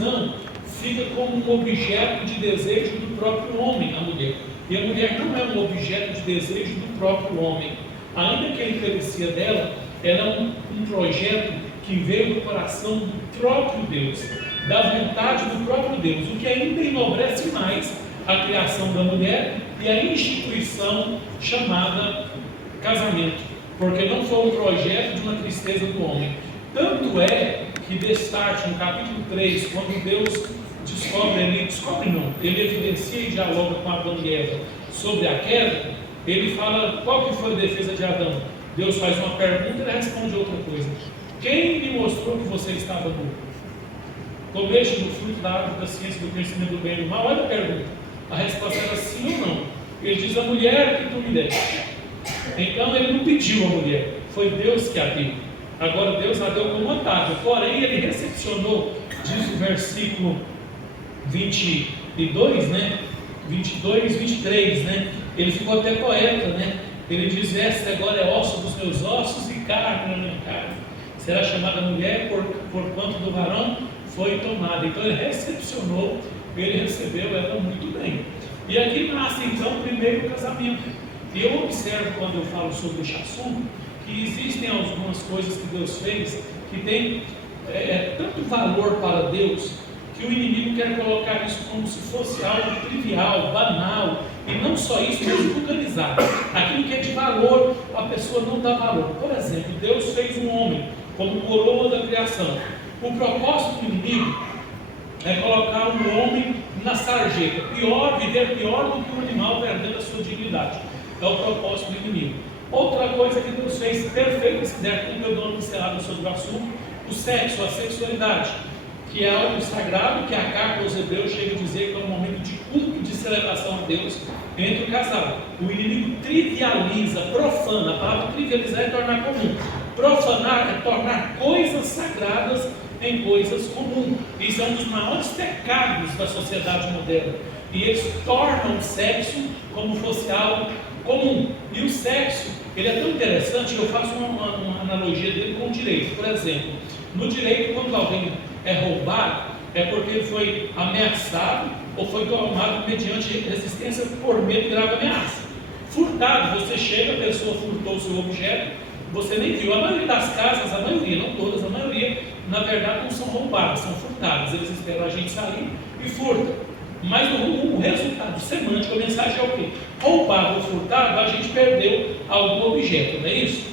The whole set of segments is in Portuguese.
senão fica como um objeto de desejo do próprio homem, a mulher. E a mulher não é um objeto de desejo do próprio homem. Ainda que a impericia dela, ela é um projeto que veio do coração do próprio Deus, da vontade do próprio Deus, o que ainda enobrece mais a criação da mulher e a instituição chamada casamento, porque não foi um projeto de uma tristeza do homem. Tanto é que destarte no capítulo 3, quando Deus ele evidencia e dialoga com Adão e Eva sobre a queda, ele fala qual que foi a defesa de Adão. Deus faz uma pergunta e ele responde outra coisa. Quem me mostrou que você estava nu? Comeste do fruto da árvore da ciência do conhecimento do bem e do mal? Olha a pergunta. A resposta era sim ou não. Ele diz, a mulher que tu me deste. Então ele não pediu a mulher, foi Deus que a deu. Agora Deus a deu como otável, porém ele recepcionou, diz o versículo 22, né? 22, 23, né? Ele ficou até poeta, né? Ele diz, esta agora é osso dos meus ossos e carne da minha carne. Será chamada mulher por quanto do varão foi tomada. Então ele recepcionou, ele recebeu ela muito bem. E aqui nasce então o primeiro casamento. E eu observo quando eu falo sobre este assunto, que existem algumas coisas que Deus fez, que tem tanto valor para Deus, que o inimigo quer colocar isso como se fosse algo trivial, banal, e não só isso, mas vulgarizado. Aquilo que é de valor, a pessoa não dá valor. Por exemplo, Deus fez um homem como coroa da criação. O propósito do inimigo é colocar um homem na sarjeta, viver pior do que um animal perdendo a sua dignidade. É o propósito do inimigo. Outra coisa que Deus fez perfeita, se der tempo eu dou uma pincelada sobre o assunto, o sexo, a sexualidade, que é algo sagrado, que a carta aos Hebreus chega a dizer que é um momento de culto, de celebração a Deus entre o casal. O inimigo trivializa, profana. A palavra trivializar é tornar comum. Profanar é tornar coisas sagradas em coisas comuns. Isso é um dos maiores pecados da sociedade moderna. E eles tornam o sexo como fosse algo comum. E o sexo, ele é tão interessante que eu faço uma analogia dele com o direito. Por exemplo, no direito, quando alguém é roubado, é porque ele foi ameaçado ou foi tomado mediante resistência por medo de grave ameaça. Furtado, você chega, a pessoa furtou o seu objeto, você nem viu. A maioria das casas, a maioria, não todas, a maioria, na verdade não são roubadas, são furtadas. Eles esperam a gente sair e furtam. Mas o resultado semântico, a mensagem é o quê? Roubado ou furtado, a gente perdeu algum objeto, não é isso?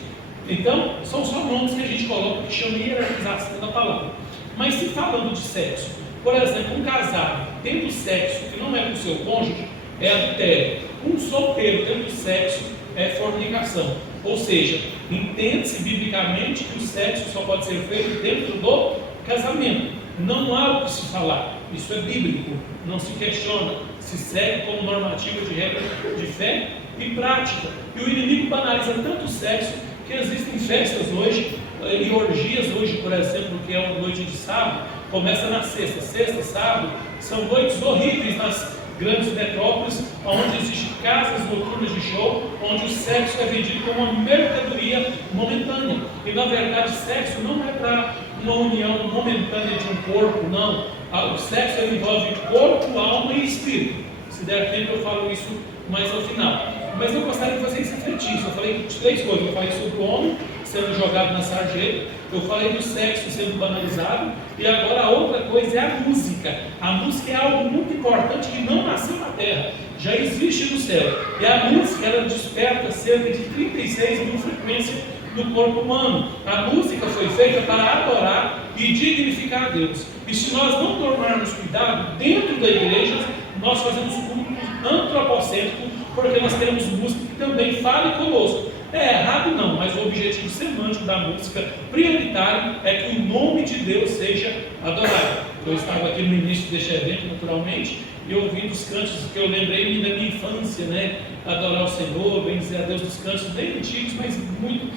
Então, são só nomes que a gente coloca que chama hierarquização da palavra. Mas se falando de sexo, por exemplo, um casado tendo sexo que não é com o seu cônjuge, é adultério. Um solteiro tendo sexo é fornicação. Ou seja, entende-se biblicamente que o sexo só pode ser feito dentro do casamento. Não há o que se falar. Isso é bíblico, não se questiona, se segue como normativa de regra de fé e prática. E o inimigo banaliza tanto o sexo que existem festas hoje, e orgias hoje, por exemplo, que é uma noite de sábado, começa na sexta, sábado, são noites horríveis nas grandes metrópoles, onde existem casas noturnas de show, onde o sexo é vendido como uma mercadoria momentânea. E na verdade, sexo não é para uma união momentânea de um corpo, não. O sexo envolve corpo, alma e espírito. Se der tempo eu falo isso mais ao final. Mas eu gostaria de fazer esse feitiço. Eu falei de três coisas. Eu falei sobre o homem sendo jogado na sarjeta, eu falei do sexo sendo banalizado, e agora a outra coisa é a música. A música é algo muito importante que não nasceu na terra, já existe no céu. E a música, ela desperta cerca de 36 mil frequências no corpo humano. A música foi feita para adorar e dignificar a Deus. E se nós não tomarmos cuidado dentro da igreja, nós fazemos um culto antropocêntrico, porque nós queremos música que também fale conosco. É errado não, mas o objetivo semântico da música prioritário é que o nome de Deus seja adorado. Eu estava aqui no início deste evento, naturalmente, e ouvindo os cantos que eu lembrei da minha infância, né? Adorar o Senhor, bendizer a Deus, dos cantos bem antigos, mas muito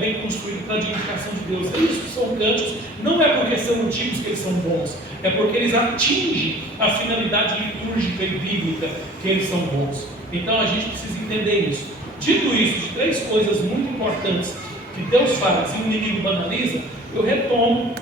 bem construídos para a dignificação de Deus. Eles que são cantos, não é porque são antigos que eles são bons, é porque eles atingem a finalidade litúrgica e bíblica que eles são bons. Então a gente precisa entender isso. Dito isso, de três coisas muito importantes que Deus faz e o inimigo banaliza, eu retomo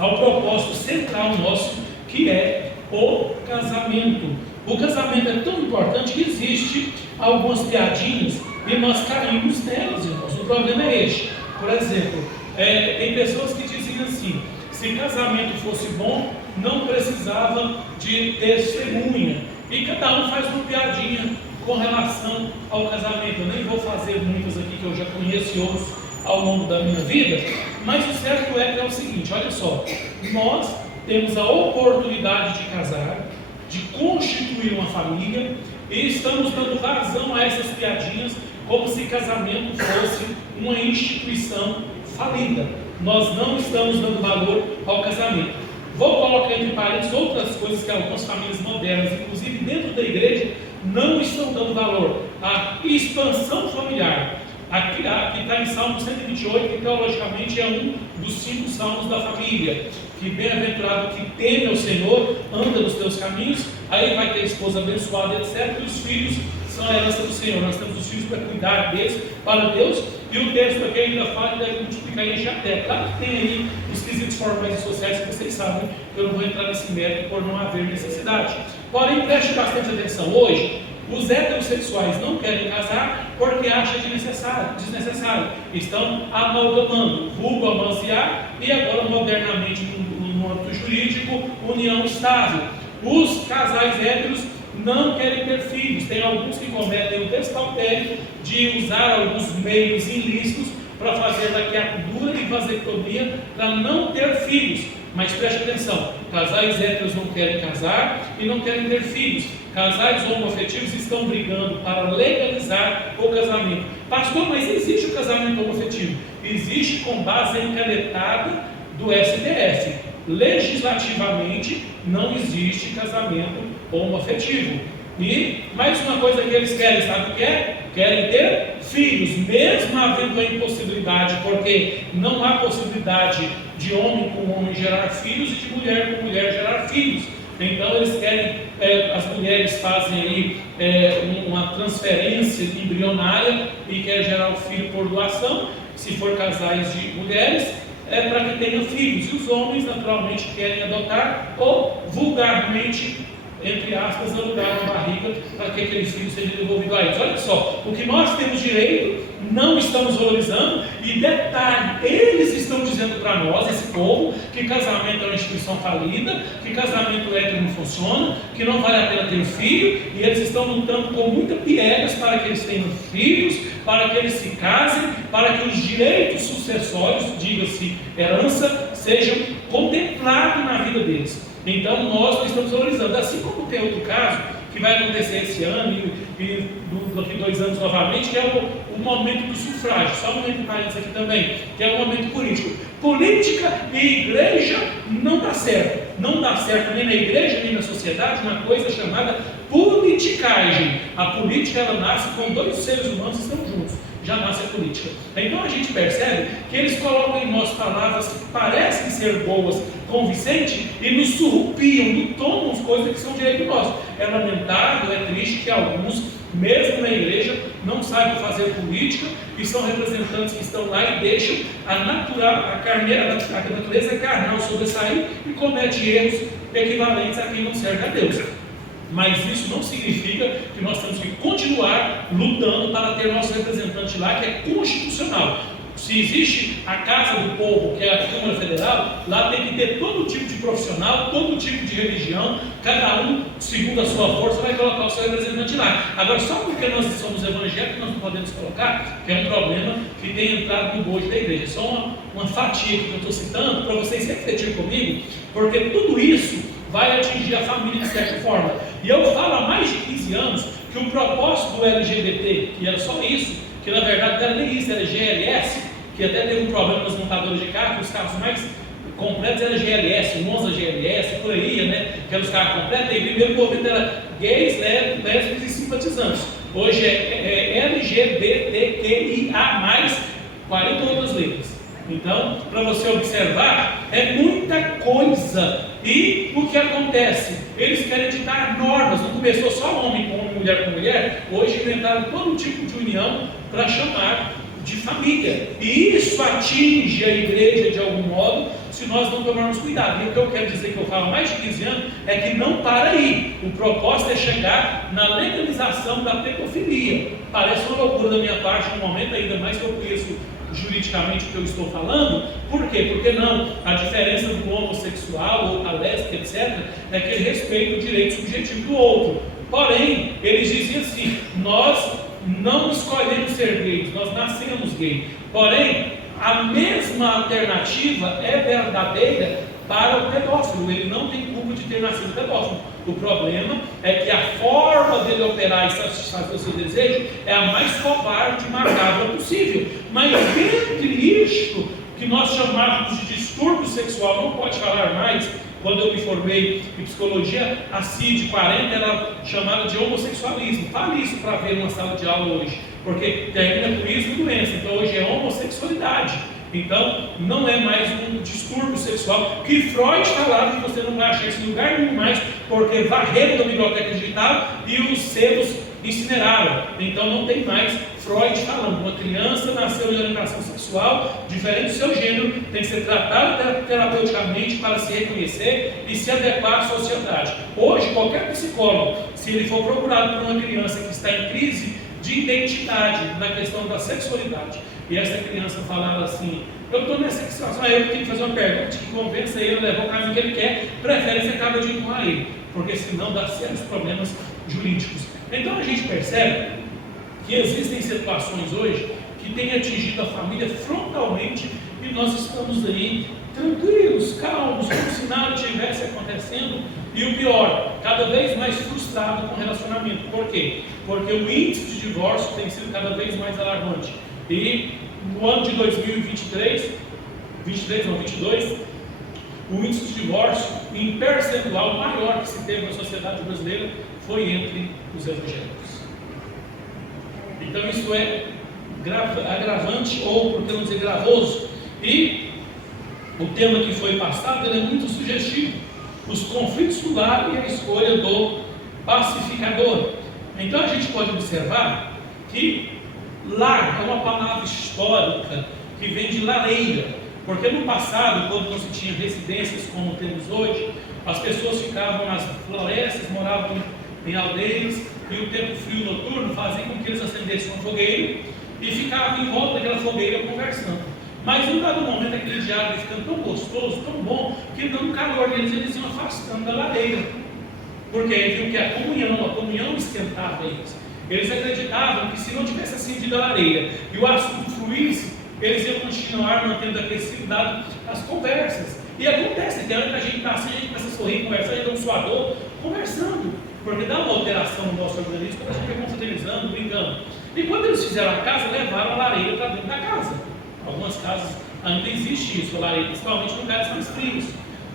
ao propósito central nosso, que é o casamento. O casamento é tão importante que existe algumas piadinhas e nós caímos nelas, irmãos. O problema é este. Por exemplo, tem pessoas que dizem assim: se casamento fosse bom, não precisava de testemunha. E cada um faz uma piadinha com relação ao casamento. Eu nem vou fazer muitas aqui que eu já conheço e ouço ao longo da minha vida, mas o certo é que é o seguinte: olha só, nós temos a oportunidade de casar, de constituir uma família, e estamos dando razão a essas piadinhas como se casamento fosse uma instituição falida. Nós não estamos dando valor ao casamento. Vou colocar entre parênteses outras coisas que algumas famílias modernas, inclusive dentro da igreja, não estão dando valor. A expansão familiar. Aqui está em Salmo 128, que teologicamente é um dos 5 salmos da família. Que bem-aventurado que teme ao Senhor, anda nos teus caminhos, aí vai ter a esposa abençoada, etc. E os filhos são a herança do Senhor. Nós temos os filhos para cuidar deles, para Deus. E o texto aqui ainda fala que deve multiplicar e encher a terra. Claro que tem aí os quesitos formais e sociais que vocês sabem, eu não vou entrar nesse mérito por não haver necessidade. Porém, preste bastante atenção. Hoje, os heterossexuais não querem casar porque acham desnecessário. Estão amalgamando, vulgo amanciar, e agora modernamente no âmbito jurídico, união estável. Os casais héteros não querem ter filhos. Tem alguns que cometem o despautério de usar alguns meios ilícitos para fazer laqueadura e vasectomia para não ter filhos. Mas preste atenção, casais héteros não querem casar e não querem ter filhos. Casais homoafetivos estão brigando para legalizar o casamento. Pastor, mas existe o casamento homoafetivo? Existe com base em canetada do STF. Legislativamente não existe casamento homoafetivo. E mais uma coisa que eles querem, sabe o que é? Querem ter filhos, mesmo havendo a impossibilidade, porque não há possibilidade de homem com homem gerar filhos e de mulher com mulher gerar filhos. Então eles querem, as mulheres fazem aí uma transferência embrionária e querem gerar o filho por doação, se for casais de mulheres, para que tenham filhos. E os homens naturalmente querem adotar ou vulgarmente, entre aspas, alugar uma barriga para que aquele filho seja devolvido a eles. Olha só, o que nós temos direito, não estamos valorizando, e detalhe, eles estão dizendo para nós, esse povo, que casamento é uma instituição falida, que casamento hétero não funciona, que não vale a pena ter filho, e eles estão lutando com muita piegas para que eles tenham filhos, para que eles se casem, para que os direitos sucessórios, diga-se herança, sejam contemplados na vida deles. Então nós não estamos valorizando. Assim como tem outro caso que vai acontecer esse ano e daqui 2 anos novamente, que é o momento do sufrágio. Só um momento para isso aqui também, que é o momento político. Política e igreja não dá certo. Não dá certo nem na igreja nem na sociedade uma coisa chamada politicagem. A política, ela nasce quando 2 seres humanos estão juntos. Já nasce a política. Então a gente percebe que eles colocam em nós palavras que parecem ser boas, convincentes, e nos surrupiam, nos tomam coisas que são direito nosso. É lamentável, é triste que alguns, mesmo na igreja, não saibam fazer política e são representantes que estão lá e deixam a natureza carnal sobressair e comete erros equivalentes a quem não serve a Deus. Mas isso não significa que nós temos que continuar lutando para ter nosso representante lá, que é constitucional. Se existe a Casa do Povo, que é a Câmara Federal, lá tem que ter todo tipo de profissional, todo tipo de religião, cada um, segundo a sua força, vai colocar o seu representante lá. Agora, só porque nós somos evangélicos, nós não podemos colocar, que é um problema que tem entrado no bojo da igreja. Só uma fatia que eu estou citando, para vocês refletirem comigo, porque tudo isso vai atingir a família de certa forma. E eu falo há mais de 15 anos que o propósito do LGBT, que era só isso, que na verdade não era nem isso, era GLS, que até teve um problema nas montadoras de carro, que os carros mais completos eram GLS, Monza GLS, por aí, né? Que eram os carros completos, e o primeiro movimento era gays, lésbicos e simpatizantes. Hoje é LGBTQIA+, 40 outras letras. Então, para você observar, é muita coisa. E o que acontece? Eles querem ditar normas. Não começou só homem com homem, mulher com mulher. Hoje inventaram todo tipo de união para chamar de família. E isso atinge a igreja de algum modo, se se nós não tomarmos cuidado. E o que eu quero dizer, que eu falo há mais de 15 anos, é que não para aí. O propósito é chegar na legalização da pedofilia. Parece uma loucura da minha parte no momento, ainda mais que eu conheço juridicamente o que eu estou falando. Por quê? Porque não, a diferença do homossexual ou da lésbica, etc., é que ele respeita o direito subjetivo do outro. Porém, eles diziam assim: nós não escolhemos ser gays, nós nascemos gays. Porém, a mesma alternativa é verdadeira para o pedófilo. Ele não tem culpa de ter nascido pedófilo. O problema é que a forma dele operar e satisfazer o seu desejo é a mais covarde e macabra possível. Mas entre isto, que nós chamávamos de distúrbio sexual, não pode falar mais. Quando eu me formei em psicologia, a CID-40 era chamada de homossexualismo. Fale isso para ver numa sala de aula hoje, porque termina com isso e doença. Então hoje é homossexualidade. Então não é mais um distúrbio sexual, que Freud falava que você não vai achar isso em lugar nenhum mais, porque varreram da biblioteca digital e os selos incineraram. Então não tem mais Freud falando. Uma criança nasceu em orientação sexual diferente do seu gênero, tem que ser tratada terapeuticamente para se reconhecer e se adequar à sociedade. Hoje, qualquer psicólogo, se ele for procurado por uma criança que está em crise de identidade na questão da sexualidade, e essa criança falava assim: eu estou nessa situação, aí eu tenho que fazer uma pergunta que convença ele a levar o caminho que ele quer, prefere que acaba de empurrar ele, porque senão dá sérios problemas jurídicos. Então a gente percebe que existem situações hoje que têm atingido a família frontalmente, e nós estamos aí tranquilos, calmos, como se nada estivesse acontecendo, e o pior, cada vez mais frustrado com o relacionamento. Por quê? Porque o índice de divórcio tem sido cada vez mais alarmante. E no ano de 2022, o índice de divórcio em percentual maior que se teve na sociedade brasileira foi entre os evangélicos. Então isso é agravante, ou por que não dizer gravoso. E o tema que foi passado ele é muito sugestivo: os conflitos do lar e a escolha do pacificador. Então a gente pode observar que lar é uma palavra histórica que vem de lareira, porque no passado, quando não se tinha residências como temos hoje, as pessoas ficavam nas florestas, moravam em aldeias, e o tempo frio noturno fazia com que eles acendessem uma fogueira e ficavam em volta daquela fogueira conversando. Mas em um dado momento aquele diálogo ia ficando tão gostoso, tão bom, que dando calor deles, eles iam afastando da lareira, porque aí viu que a comunhão esquentava eles. Eles acreditavam que se não tivesse acendido a lareira e o assunto fluísse, eles iam continuar mantendo aquecido dado as conversas. E acontece, tem hora que a gente está assim, a gente começa a sorrir, conversar, a gente dá um suador, conversando, porque dá uma alteração no nosso organismo, quando a gente vai confraternizando, brincando. E quando eles fizeram a casa, levaram a lareira para dentro da casa. Algumas casas ainda existe isso, a lareira, principalmente em lugares mais frios.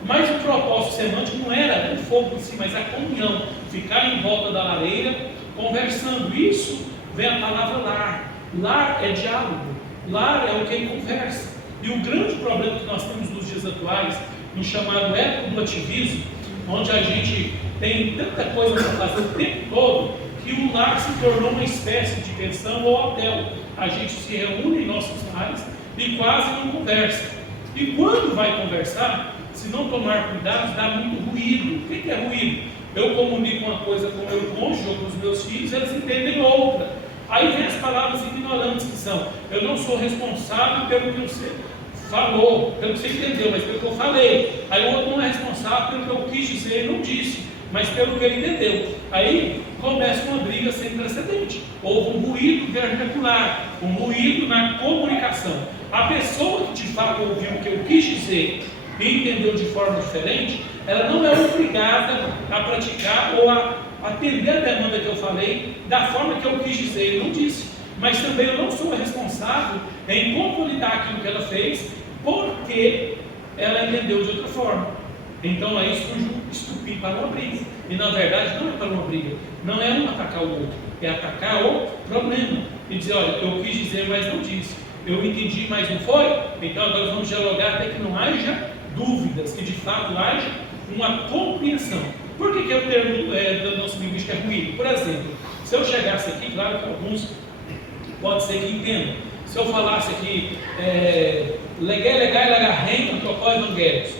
Mas o propósito semântico não era o fogo em si, mas a comunhão, ficar em volta da lareira, conversando. Isso vem a palavra lar. Lar é diálogo, lar é o que conversa. E o grande problema que nós temos nos dias atuais, no chamado época do ativismo, onde a gente tem tanta coisa para fazer o tempo todo, que o lar se tornou uma espécie de pensão ou hotel. A gente se reúne em nossos lares e quase não conversa. E quando vai conversar, se não tomar cuidado, dá muito ruído. O que é ruído? Eu comunico uma coisa com o meu cônjuge ou com os meus filhos, eles entendem outra. Aí vem as palavras ignorantes que são: eu não sou responsável pelo que você falou, pelo que você entendeu, mas pelo que eu falei. Aí o outro não é responsável pelo que eu quis dizer e não disse, mas pelo que ele entendeu. Aí começa uma briga sem precedente. Houve um ruído vernacular, um ruído na comunicação. A pessoa que de fato ouviu o que eu quis dizer e entendeu de forma diferente, ela não é obrigada a praticar ou a atender a demanda que eu falei da forma que eu quis dizer e não disse. Mas também eu não sou responsável em convalidar aquilo que ela fez, porque ela entendeu de outra forma. Então aí surge um estupim para uma briga. E na verdade não é para uma briga, não é um atacar o outro, é atacar o problema. E dizer: olha, eu quis dizer, mas não disse. Eu entendi, mas não foi. Então agora vamos dialogar até que não haja dúvidas, que de fato haja uma compreensão. Por que o termo da nossa linguística é ruído? Por exemplo, se eu chegasse aqui, claro que alguns pode ser que entendam. Se eu falasse aqui, legai, legarrem, antropó, evangélicos.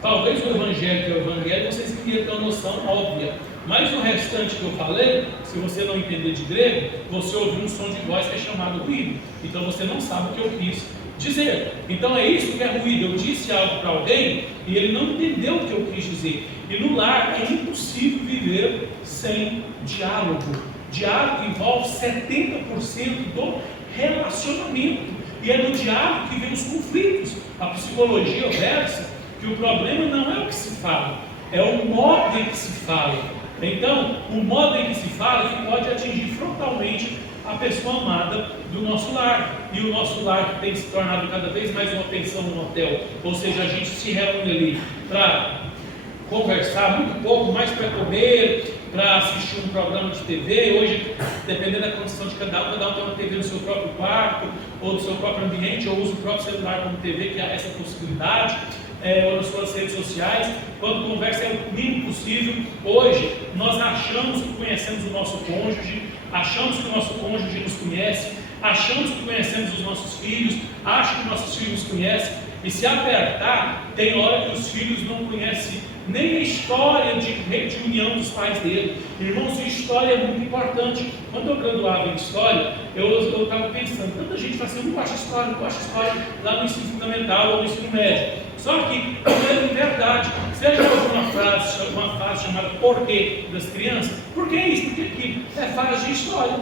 Talvez o evangelho que é o evangelho, vocês queriam ter uma noção óbvia. Mas o restante que eu falei, se você não entender de grego, você ouviu um som de voz que é chamado ruído. Então você não sabe o que eu quis dizer. Então é isso que é ruído. Eu disse algo para alguém e ele não entendeu o que eu quis dizer. E no lar é impossível viver sem diálogo. Diálogo envolve 70% do relacionamento. E é no diálogo que vem os conflitos. A psicologia versa que o problema não é o que se fala, é o modo em que se fala. Então, o modo em que se fala que pode atingir frontalmente a pessoa amada do nosso lar. E o nosso lar que tem se tornado cada vez mais uma pensão no hotel. Ou seja, a gente se reúne ali para conversar muito pouco, mais para comer, para assistir um programa de TV. Hoje, dependendo da condição de cada um tem uma TV no seu próprio quarto, ou no seu próprio ambiente, ou usa o próprio celular como TV, que há essa possibilidade. Ou nas suas redes sociais, quando conversa é o mínimo possível. Hoje, nós achamos que conhecemos o nosso cônjuge, achamos que o nosso cônjuge nos conhece, achamos que conhecemos os nossos filhos, acham que nossos filhos nos conhecem, e se apertar, tem hora que os filhos não conhecem nem a história de união dos pais dele. Irmãos, história é muito importante. Quando eu graduava em história, eu estava pensando, tanta gente fala assim, eu não gosto de história lá no ensino fundamental ou no ensino médio. Só que, é verdade, você já ouviu uma frase chamada porquê das crianças? Por que isso? Porque aqui é fase de história.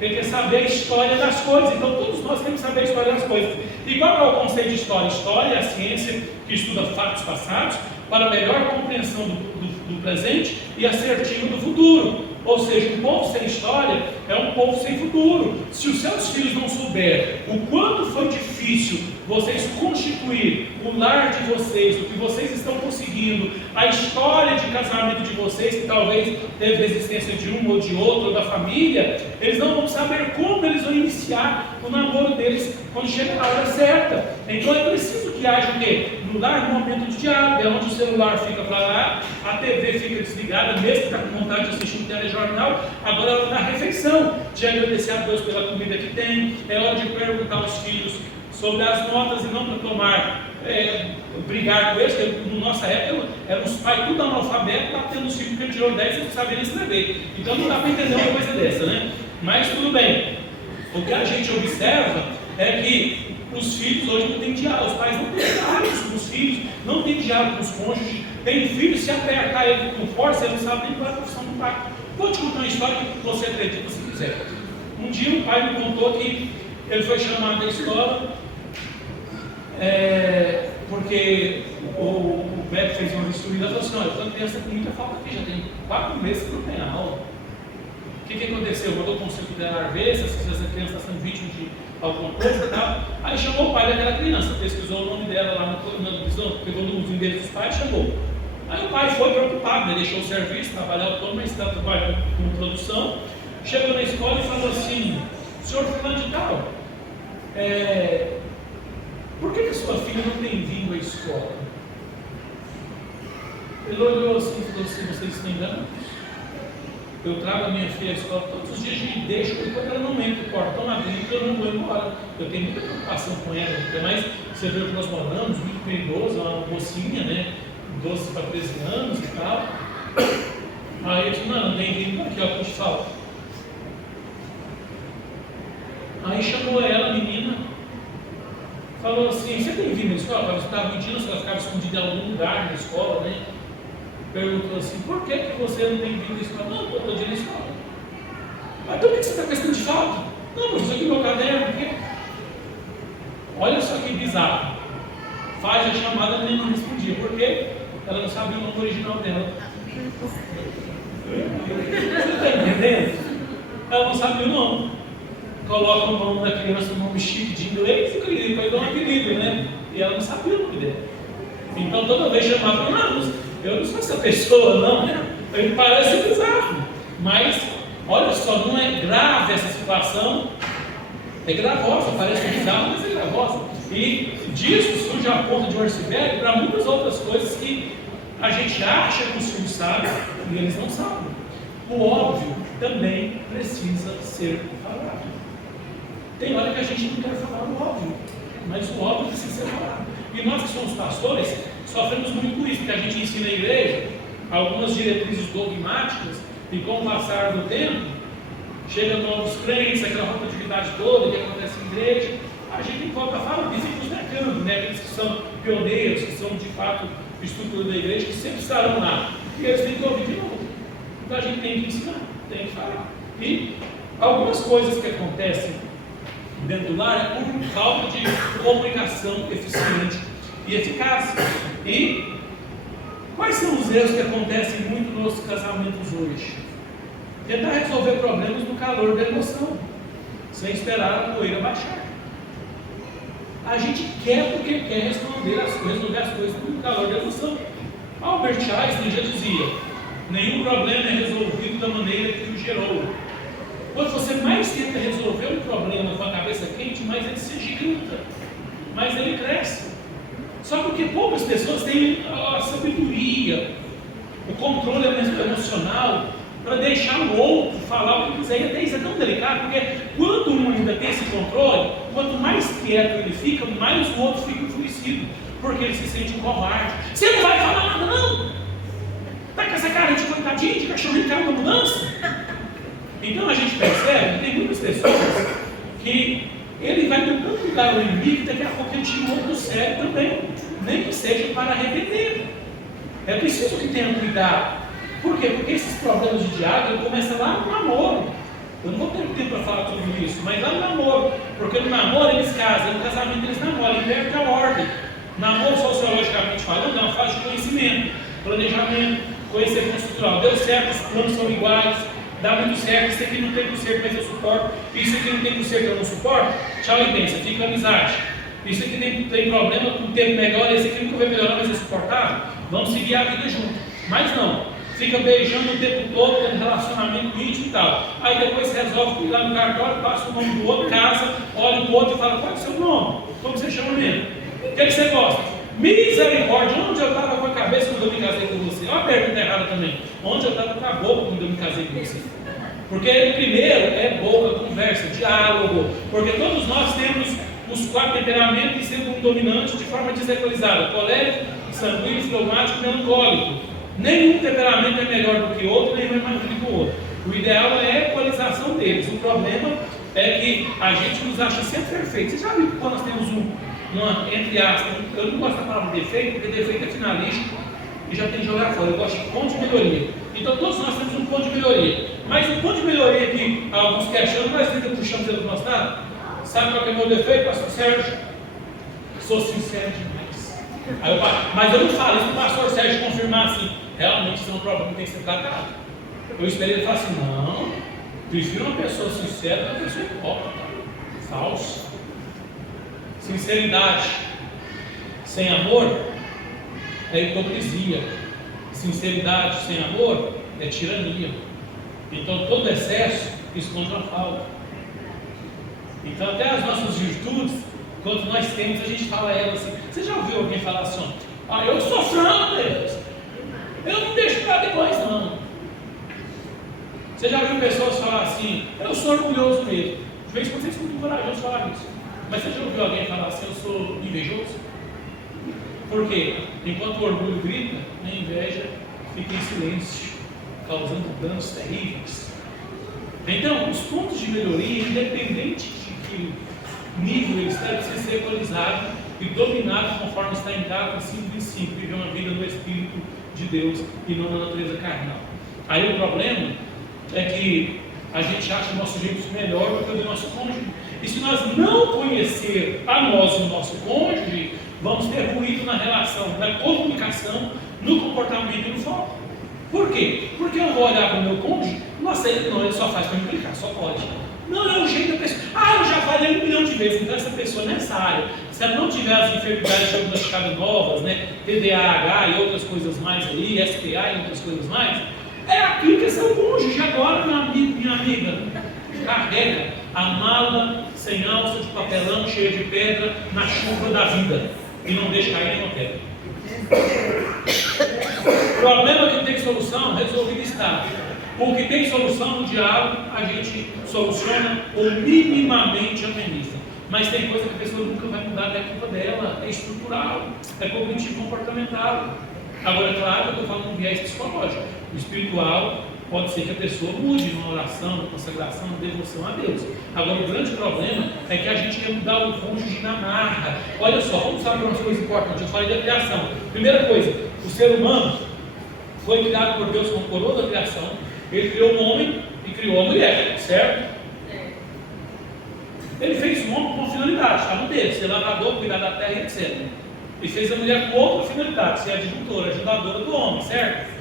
Ele quer saber a história das coisas. Então todos nós temos que saber a história das coisas. E qual é o conceito de história? História é a ciência que estuda fatos passados para melhor compreensão do presente e assertiva do futuro. Ou seja, um povo sem história é um povo sem futuro. Se os seus filhos não souberem o quanto foi difícil vocês constituir o lar de vocês, o que vocês estão conseguindo, a história de casamento de vocês, que talvez teve resistência de um ou de outro, ou da família, eles não vão saber como eles vão iniciar o namoro deles quando chega a hora certa. Então é preciso que haja o quê? No lar, um momento de diálogo, é onde o celular fica para lá, a TV fica desligada, mesmo que está com vontade de assistir um telejornal, agora é hora da refeição, de agradecer a Deus pela comida que tem, é hora de perguntar aos filhos sobre as notas e não para tomar, brigar com eles, porque na nossa época eram os pais tudo analfabetos, batendo os filhos porque ele tirou 10 e não sabia nem escrever. Então não dá para entender uma coisa dessa, né? Mas tudo bem. O que a gente observa é que os filhos hoje não têm diálogo, os pais não têm diálogo com os filhos, não têm diálogo com os cônjuges, tem filho, se apertar ele com força, ele não sabe nem qual é a profissão do pai. Vou te contar uma história que você acredita se quiser. Um dia um pai me contou que ele foi chamado da escola porque o Beto fez uma vistoria e falou assim, olha, a criança tem muita falta aqui, já tem 4 meses que não tem aula. O que aconteceu? Mandou o conselho tutelar ver se essa criança está sendo vítima de alguma coisa e tal. Aí chamou o pai daquela criança, pesquisou o nome dela lá na visão, pegou os endereços dos pais e chamou. Aí o pai foi preocupado, né? Deixou o serviço, trabalhar autônomo, mas estava trabalhando com produção. Chegou na escola e falou assim, senhor fulano de tal, por que a sua filha não tem vindo à escola? Ele olhou assim e falou assim, vocês estão enganados? Eu trago a minha filha à escola todos os dias e deixo enquanto ela não entra, o portão abrindo, eu não vou embora. Eu tenho muita preocupação com ela, até mais você vê o que nós moramos, muito perigoso, uma mocinha, né? 12 para 13 anos e tal. Aí eu disse, não tem vindo aqui, ó, puxa falta. Aí chamou ela, a menina, falou assim, você tem vindo na escola? Você estava pedindo se ela ficava escondida em algum lugar na escola, né? Perguntou assim, por que você não tem vindo na escola? Não, eu estou na escola. Mas então por que você está questão de falta? Não, mas isso aqui é meu caderno, por quê? Olha só que bizarro. Faz a chamada, a menina não respondia. Por quê? Ela não sabia o nome original dela. Você está entendendo? Ela não sabia o nome. Coloca o nome da criança, um nome chique de inglês, e vai dar um apelido, né? E ela não sabia o nome dela. Então toda vez chamava, não, eu não sou essa pessoa, não, né? Ele parece bizarro. Mas, olha só, não é grave essa situação. É gravosa, parece bizarro, mas é gravosa. E disso surge a ponta de um iceberg para muitas outras coisas que a gente acha que os filhos sabem e eles não sabem. O óbvio também precisa ser falado. Tem hora que a gente não quer falar o óbvio. mas o óbvio precisa ser falado. E nós que somos pastores, sofremos muito com isso, porque a gente ensina a igreja algumas diretrizes dogmáticas, e com o passar do tempo, chegam novos crentes, aquela rotatividade toda que acontece em igreja, a gente volta a falar, e fica os necando, né? Aqueles que são pioneiros, que são de fato estrutura da igreja, que sempre estarão lá, e eles têm que ouvir de novo. Então a gente tem que ensinar, tem que falar. E algumas coisas que acontecem dentro do lar é por falta de comunicação eficiente e eficaz. E quais são os erros que acontecem muito nos casamentos hoje? Tentar resolver problemas no calor da emoção, sem esperar a poeira baixar. A gente quer porque quer resolver as coisas no calor da emoção. Albert Einstein já dizia: nenhum problema é resolvido da maneira que o gerou. Quando você mais tenta resolver um problema com a cabeça quente, mais ele se agiganta, mais ele cresce. Só porque poucas pessoas têm a sabedoria, o controle emocional para deixar o outro falar o que quiser. E até isso é tão delicado, porque quando um ainda tem esse controle, quanto mais quieto ele fica, mais o outro fica enfurecido, porque ele se sente um covarde. Você não vai falar nada, não? Está com essa cara de coitadinho, de cachorrinho que caiu na mudança? Então a gente percebe que tem muitas pessoas que ele vai tentando ligar o inimigo e daqui a pouco ele tira o outro do sério também, nem que seja para arrepender. É preciso que tenha cuidado. Por quê? Porque esses problemas de diálogo começam lá no namoro. Eu não vou ter tempo para falar sobre isso, mas lá no namoro. Porque no namoro eles casam, no casamento eles namoram, inverte a ordem. Namoro, sociologicamente falando, é uma fase de conhecimento, planejamento, conhecimento estrutural. Deu certo, os planos são iguais, dá muito certo, isso aqui não tem conserto, mas eu suporto. Isso aqui não tem conserto, eu não suporto. Tchau e benção, fica amizade. Isso aqui tem problema, com o tempo melhor, esse aqui nunca vai melhorar, mas é suportável. Vamos seguir a vida junto. Mas não. Fica beijando o tempo todo, tendo relacionamento íntimo e tal. Aí depois se resolve ir lá no cartório, passa o nome do outro, casa, olha o outro e fala: qual é o seu nome? Como você chama mesmo? O que você gosta? Misericórdia, onde eu estava com a cabeça quando eu me casei com você? Olha a pergunta errada também. Onde eu estava com a boca quando eu me casei com você? Porque primeiro é boca, conversa, diálogo. Porque todos nós temos os 4 temperamentos e sendo um dominante de forma desequalizada: colérico, sanguíneo, fleumático e melancólico. Nenhum temperamento é melhor do que o outro, nem mais do que o outro. O ideal é a equalização deles. O problema é que a gente nos acha sempre perfeitos. Você já viu que quando nós temos uma, entre aspas, eu não gosto da palavra defeito, porque defeito é finalístico e já tem que jogar fora. Eu gosto de ponto de melhoria. Então todos nós temos um ponto de melhoria. Mas o ponto de melhoria que alguns questionam, nós tentamos puxando pelo nosso lado. Sabe qual é o meu defeito, pastor Sérgio? Sou sincero demais. Aí mas eu não falo isso para o pastor Sérgio confirmar assim: realmente isso é um problema que tem que ser tratado. Eu esperei ele falar assim: não, prefiro uma pessoa sincera do que uma pessoa hipócrita, falsa. Sinceridade sem amor é hipocrisia. Sinceridade sem amor é tirania. Então todo excesso esconde a falta. Então até as nossas virtudes, quando nós temos, a gente fala a elas assim. Você já ouviu alguém falar assim: eu sou franco, Deus, eu não deixo para depois não. Você já ouviu pessoas falar assim: eu sou orgulhoso mesmo? De vez em quando vocês são muito corajosos falar isso. Mas você já ouviu alguém falar assim: eu sou invejoso? Por quê? Enquanto o orgulho grita, a inveja fica em silêncio, causando danos terríveis. Então, os pontos de melhoria, independente de que nível ele está, precisa ser equalizado e dominado conforme está em Gálatas 5:5, viver uma vida no Espírito de Deus e não na natureza carnal. Aí o problema é que a gente acha o nosso jeito melhor do que o do nosso cônjuge. E se nós não conhecer a nós e o nosso cônjuge, vamos ter ruído na relação, na comunicação, no comportamento e no foco. Por quê? Porque eu vou olhar para o meu cônjuge, nossa, ele só faz para me implicar, só pode. Não, é o jeito da pessoa. Eu já falei 1 milhão de vezes. Então essa pessoa nessa área, se ela não tiver as enfermidades diagnosticadas novas, né, TDAH e outras coisas mais aí, SPA e outras coisas mais, é aquilo que é seu cônjuge. Agora, meu amigo, minha amiga, carrega a mala sem alça de papelão cheia de pedra na chuva da vida e não deixa cair nenhuma pedra. Problema que tem solução, resolvido está. O que tem solução no diálogo, a gente soluciona ou minimamente ameniza. Mas tem coisa que a pessoa nunca vai mudar, é culpa dela, é estrutural, é cognitivo comportamental. Agora, é claro que eu estou falando de um viés psicológico. O espiritual pode ser que a pessoa mude numa oração, numa consagração, numa devoção a Deus. Agora, o grande problema é que a gente quer mudar o cônjuge na marra. Olha só, vamos falar para umas coisas importantes. Eu falei da criação. Primeira coisa, o ser humano foi criado por Deus como coroa da criação. Ele criou um homem e criou a mulher, certo? Ele fez o homem com uma finalidade, estava dele, ser lavrador, cuidar da terra, etc. Ele fez a mulher com outra finalidade, ser adjutora, ajudadora do homem, certo?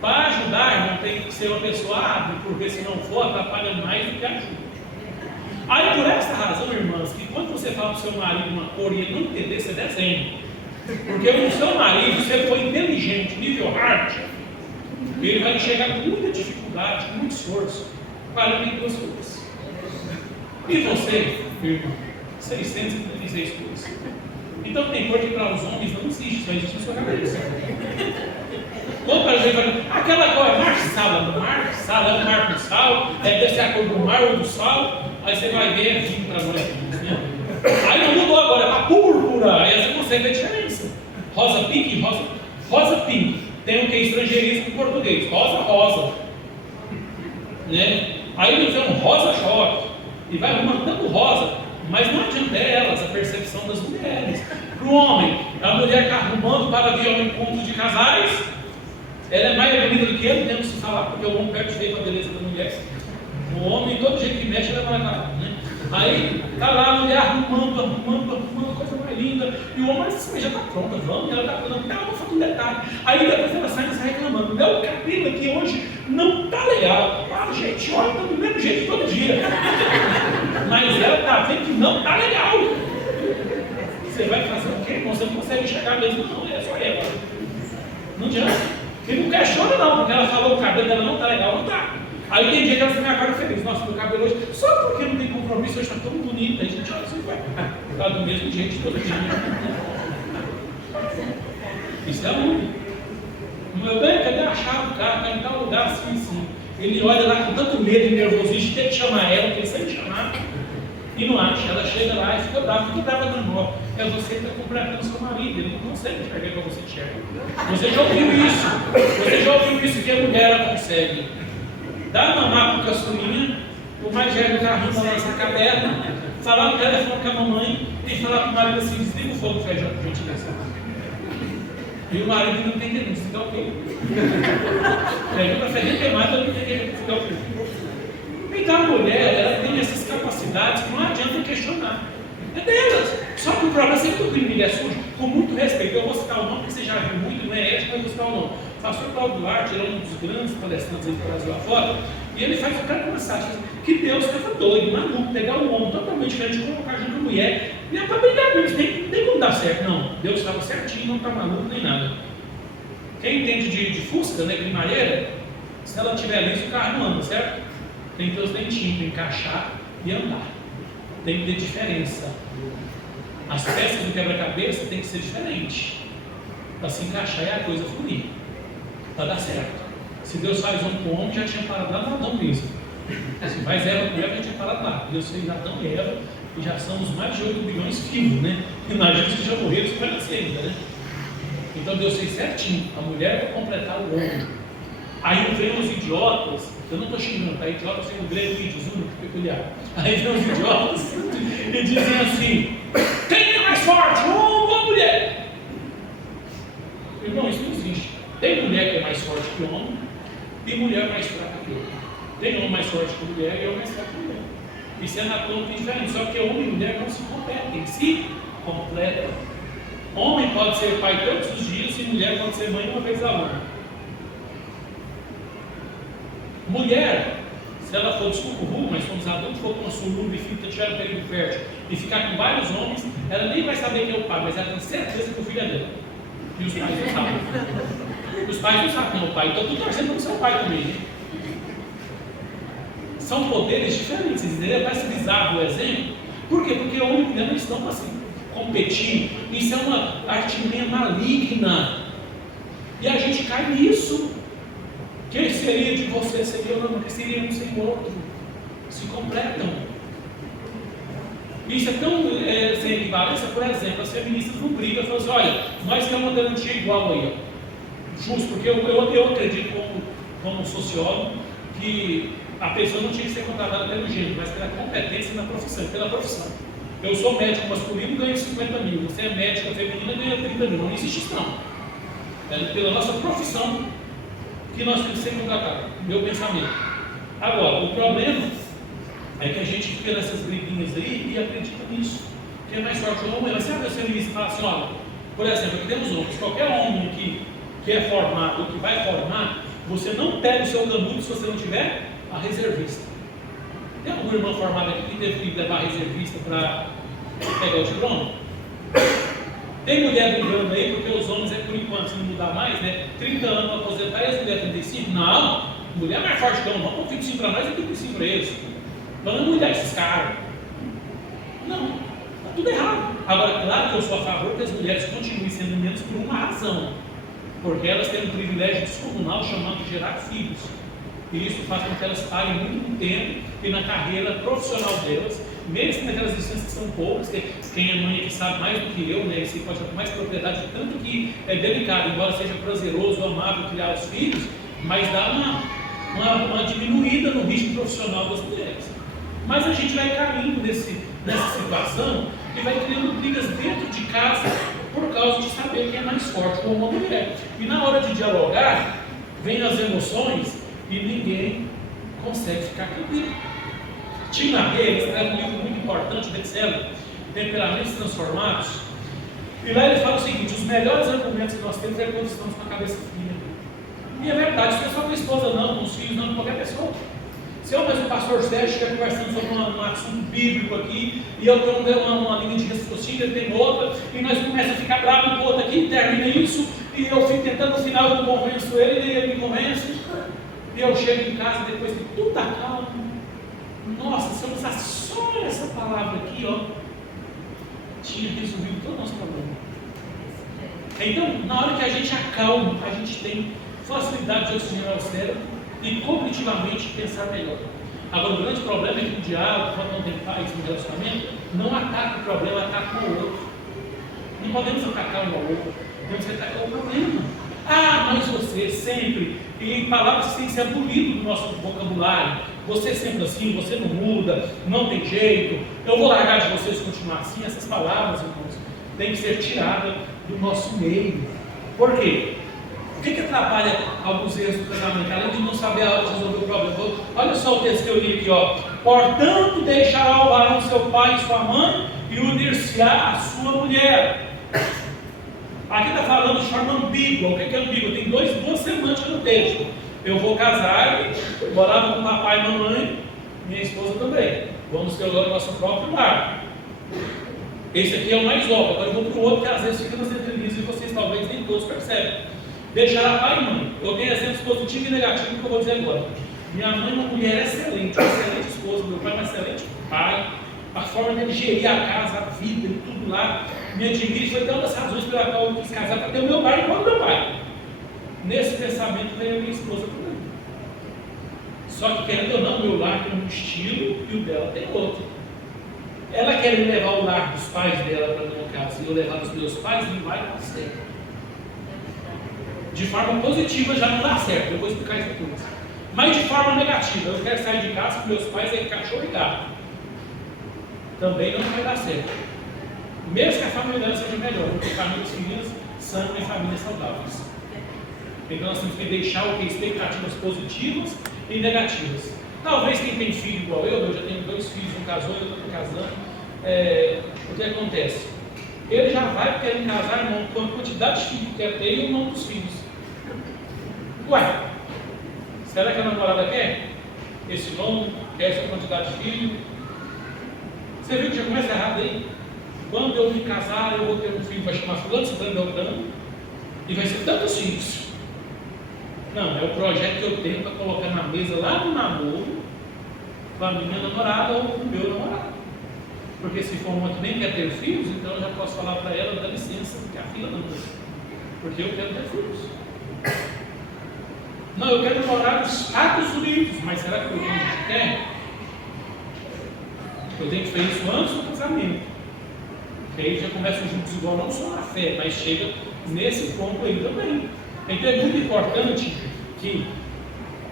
Para ajudar, não tem que ser uma pessoa hábil, porque se não for, atrapalha mais do que ajuda. Aí, por essa razão, irmãs, que quando você fala para o seu marido uma cor e ele não entender, você desenha. Porque o seu marido, se ele for inteligente, nível hard, ele vai chegar com muita dificuldade, com muito esforço, para ter duas coisas. E você, irmão, 636 coisas. Então tem cor que para os homens não existe, só existe na sua cabeça. Quando para a gente fala, aquela cor é marsala, é um mar com sal, deve ser a cor do mar ou do sal, aí você vai ver aqui para nós. Né? Aí não mudou agora, é a púrpura, aí você consegue ver a diferença. Rosa pink, rosa pink. Tem um que é estrangeirismo em português, rosa. Né? Aí ele tem um rosa choque, e vai arrumando tanto rosa, mas não adianta elas, a percepção das mulheres. Para o homem, a mulher está arrumando para vir ao encontro de casais, ela é mais bonita do que ele, temos que falar, porque o homem perde feio a beleza da mulher. O homem, todo jeito que mexe, ele é mais barato, né? Aí está lá a mulher arrumando, a coisa mais linda, e o homem, mas já está pronta, vamos, e ela está falando, vou fazer um detalhe. Aí depois ela sai reclamando, meu cabelo aqui hoje não está legal. Ah, gente, olha, está do mesmo jeito todo dia. Mas ela está vendo que não está legal. Você vai fazer o quê, irmão? Você não consegue enxergar mesmo, não, é só ela. Não adianta. Ele não questiona não, porque ela falou que o cabelo dela não está legal, não está. Aí tem dia que ela se me acorda feliz, nossa, meu cabelo hoje, só porque não tem compromisso, hoje está tão bonito, aí a gente olha assim, vai, está do mesmo jeito todo dia. Isso é ruim. Meu bem, cadê a chave do carro? Está em tal lugar, assim. Ele olha lá com tanto medo e nervosismo, tem que chamar ela, pensando em chamar, e não acha. Ela chega lá e fica brava, fica brava na mão. É você que está completando seu marido, ele não consegue enxergar como você enxerga. Você já ouviu isso, que a mulher ela consegue dar mamar para o caçulinha, o mais velho carrinho balança a caverna, falar no telefone com a mamãe e falar para o marido assim, desliga o fogo do feijão, por gentileza. E o marido não tem que desligar o quê? Feijão para feijão queimado, não tem que desligar o quê? Então a mulher, ela tem essas capacidades que não adianta questionar. É delas. Só que o problema é sempre que o crime é sujo, com muito respeito. Eu vou citar o nome, porque você já viu muito, não é ético, mas vou citar o nome. O pastor Paulo Duarte, ele é um dos grandes palestrantes aí do Brasil afora, e ele faz uma mensagem que Deus estava doido, maluco, pegar um homem totalmente diferente, colocar junto com a mulher, e é para brigar com eles, não tem como dar certo, não. Deus estava certinho, não está maluco nem nada. Quem entende de Fusca, né, de madeira, se ela tiver liso, o carro não anda, certo? Tem que ter os dentinhos para encaixar e andar. Tem que ter diferença. As peças do quebra-cabeça tem que ser diferente. Para se encaixar e a coisa fluir. Para dar certo. Se Deus faz um com homem, já tinha parado lá no Adão mesmo. Se faz Eva com Eva, já tinha parado lá. Deus fez Adão e Eva, e já são os mais de 8 bilhões vivos, né? Imagina que já morreram, isso vai nascer ainda, né? Então Deus fez certinho. A mulher para completar o homem. Aí vem os idiotas, eu não estou xingando, tá? Idiotas tem um grego ídios, único, peculiar. Aí vem os idiotas e dizem assim: quem é mais forte, homem ou mulher? Irmão, isso não existe. Tem mulher que é mais forte que homem, e mulher mais fraca que homem. Tem homem mais forte que mulher e homem mais fraco que mulher. Isso é anatômico diferente, só que homem e mulher não se competem, se completam. Homem pode ser pai todos os dias e mulher pode ser mãe uma vez ao ano. Mulher, se ela for, desculpa o vulgo, mas quando os adultos for com uma suruba e filho tiver um período fértil e ficar com vários homens, ela nem vai saber quem é o pai, mas ela tem certeza que o filho é dela. E os pais não sabem. Os pais não sabem quem é o pai, então tudo torcendo para o seu pai também. Né? São poderes diferentes, entendeu? Parece bizarro o exemplo. Por quê? Porque homem e mulher não estão para assim, competir. Isso é uma artimanha maligna. E a gente cai nisso. Quem seria de você, seria ou não? Porque seria um sem o outro. Se completam. Isso é tão sem equivalência, por exemplo, as feministas não brigam, falam assim, olha, nós temos uma garantia igual aí, ó. Justo, porque eu acredito como sociólogo que a pessoa não tinha que ser contratada pelo gênero, mas pela competência na profissão, pela profissão. Eu sou médico masculino, ganho 50 mil, você é médica feminina, ganha 30 mil, não existe isso não. É pela nossa profissão que nós temos que ser contratados, meu pensamento. Agora, o problema é que a gente fica nessas briguinhas aí e acredita nisso, que é mais forte ou não. Mas sabe, você me fala assim, olha, por exemplo, aqui temos homens, qualquer homem que é formado, que vai formar, você não pega o seu canudo se você não tiver a reservista. Tem alguma irmã formada aqui que teve que levar a reservista para pegar o diploma? Tem mulher brigando aí, porque os homens, por enquanto, se não mudar mais, né? 30 anos para aposentar e as mulheres 35? Não, mulher é mais forte que eu, não, vamos 25 para nós e 35 para eles. Vamos mudar esses caras. Não, está tudo errado. Agora, claro que eu sou a favor que as mulheres continuem sendo menos por uma razão, porque elas têm um privilégio descomunal chamado de gerar filhos. E isso faz com que elas parem muito no tempo e na carreira profissional delas, mesmo naquelas licenças que são poucas, quem é mãe aqui sabe mais do que eu, né? Isso pode ter mais propriedade, tanto que é delicado, embora seja prazeroso, amável criar os filhos, mas dá uma diminuída no ritmo profissional das mulheres. Mas a gente vai caindo nessa situação e vai criando brigas dentro de casa por causa de saber quem é mais forte como uma mulher. E na hora de dialogar, vem as emoções e ninguém consegue ficar tranquilo. Tina Rey escreve um livro muito importante, best-seller, Temperamentos Transformados, e lá ele fala o seguinte: os melhores argumentos que nós temos é quando estamos com a cabeça fria. E é verdade, isso não é só com a esposa não, com os filhos não, com qualquer pessoa. Se eu mesmo, o pastor Sérgio, estiver conversando sobre um assunto bíblico aqui, e eu tenho uma linha de raciocínio, ele tem outra, e nós começamos a ficar bravos com o outro aqui, termina isso, e eu fico tentando, no final eu não convenço ele, e ele me convence, e eu chego em casa depois de tudo acalma. Nossa, se eu usasse só essa palavra aqui, ó, tinha resolvido todo o nosso problema. Então, na hora que a gente acalma, a gente tem facilidade de oxigenar o cérebro e cognitivamente pensar melhor. Agora, o grande problema é que o diálogo, quando não tem paz no relacionamento, não ataca o problema, ataca o outro. Não podemos atacar um ao outro, temos que atacar o problema. Ah, mas você sempre, e palavras que têm que ser abolidas do nosso vocabulário. Você sempre assim, você não muda, não tem jeito, eu vou largar de você se continuar assim. Essas palavras, irmãos, têm que ser tiradas do nosso meio. Por quê? O que atrapalha alguns erros do casamento? Além de não saber a hora de resolver o problema. Olha só o texto que eu li aqui, ó. Portanto, deixará o varão seu pai e sua mãe e unir-se-á a sua mulher. Aqui está falando de forma ambígua. O que é ambígua? Tem duas semânticas no texto. Eu vou casar, morava com papai e mamãe, minha esposa também. Vamos ter agora o nosso próprio lar. Esse aqui é o mais óbvio. Agora eu vou para o outro que às vezes fica nas entrelinhas e vocês talvez nem todos percebem. Deixará pai e mãe. Eu tenho exemplos positivos e negativos que eu vou dizer agora. Minha mãe é uma mulher excelente, uma excelente esposa. Meu pai é um excelente pai. A forma dele gerir a casa, a vida e tudo lá me admira. Foi uma das razões pela qual eu quis casar, para ter o meu pai igual o meu pai. Nesse pensamento veio a minha esposa também. Só que, querendo ou não, meu lar tem um estilo e o dela tem outro. Ela quer levar o lar dos pais dela para a minha casa e eu levar dos meus pais, não vai dar certo. De forma positiva já não dá certo, eu vou explicar isso depois. Mas de forma negativa, eu quero sair de casa com meus pais e cachorro e gato. Também não vai dar certo. Mesmo que a família dela seja melhor, porque famílias filhas são em famílias saudáveis. Então nós temos que deixar o que expectativas positivas e negativas. Talvez quem tem filho igual eu já tenho 2 filhos, um casou e outro casando. O que acontece? Ele já vai querendo casar, irmão, com a quantidade de filhos que quer ter e o nome dos filhos. Ué, será que a namorada quer esse nome, quer essa quantidade de filhos? Você viu que já começa errado aí? Quando eu me casar, eu vou ter um filho, vai chamar fulano, ciclano, beltrano, e vai ser tantos filhos. Não, é o projeto que eu tenho para colocar na mesa lá no namoro com a minha namorada ou com o meu namorado. Porque se for uma que nem quer ter filhos, então eu já posso falar para ela, dá licença, porque a filha não tem. Porque eu quero ter filhos. Não, eu quero morar nos Estados Unidos, mas será que o que a gente quer? Eu tenho que fazer isso antes do casamento. Porque aí já começa um juntos igual, não só na fé, mas chega nesse ponto aí também. Então é muito importante que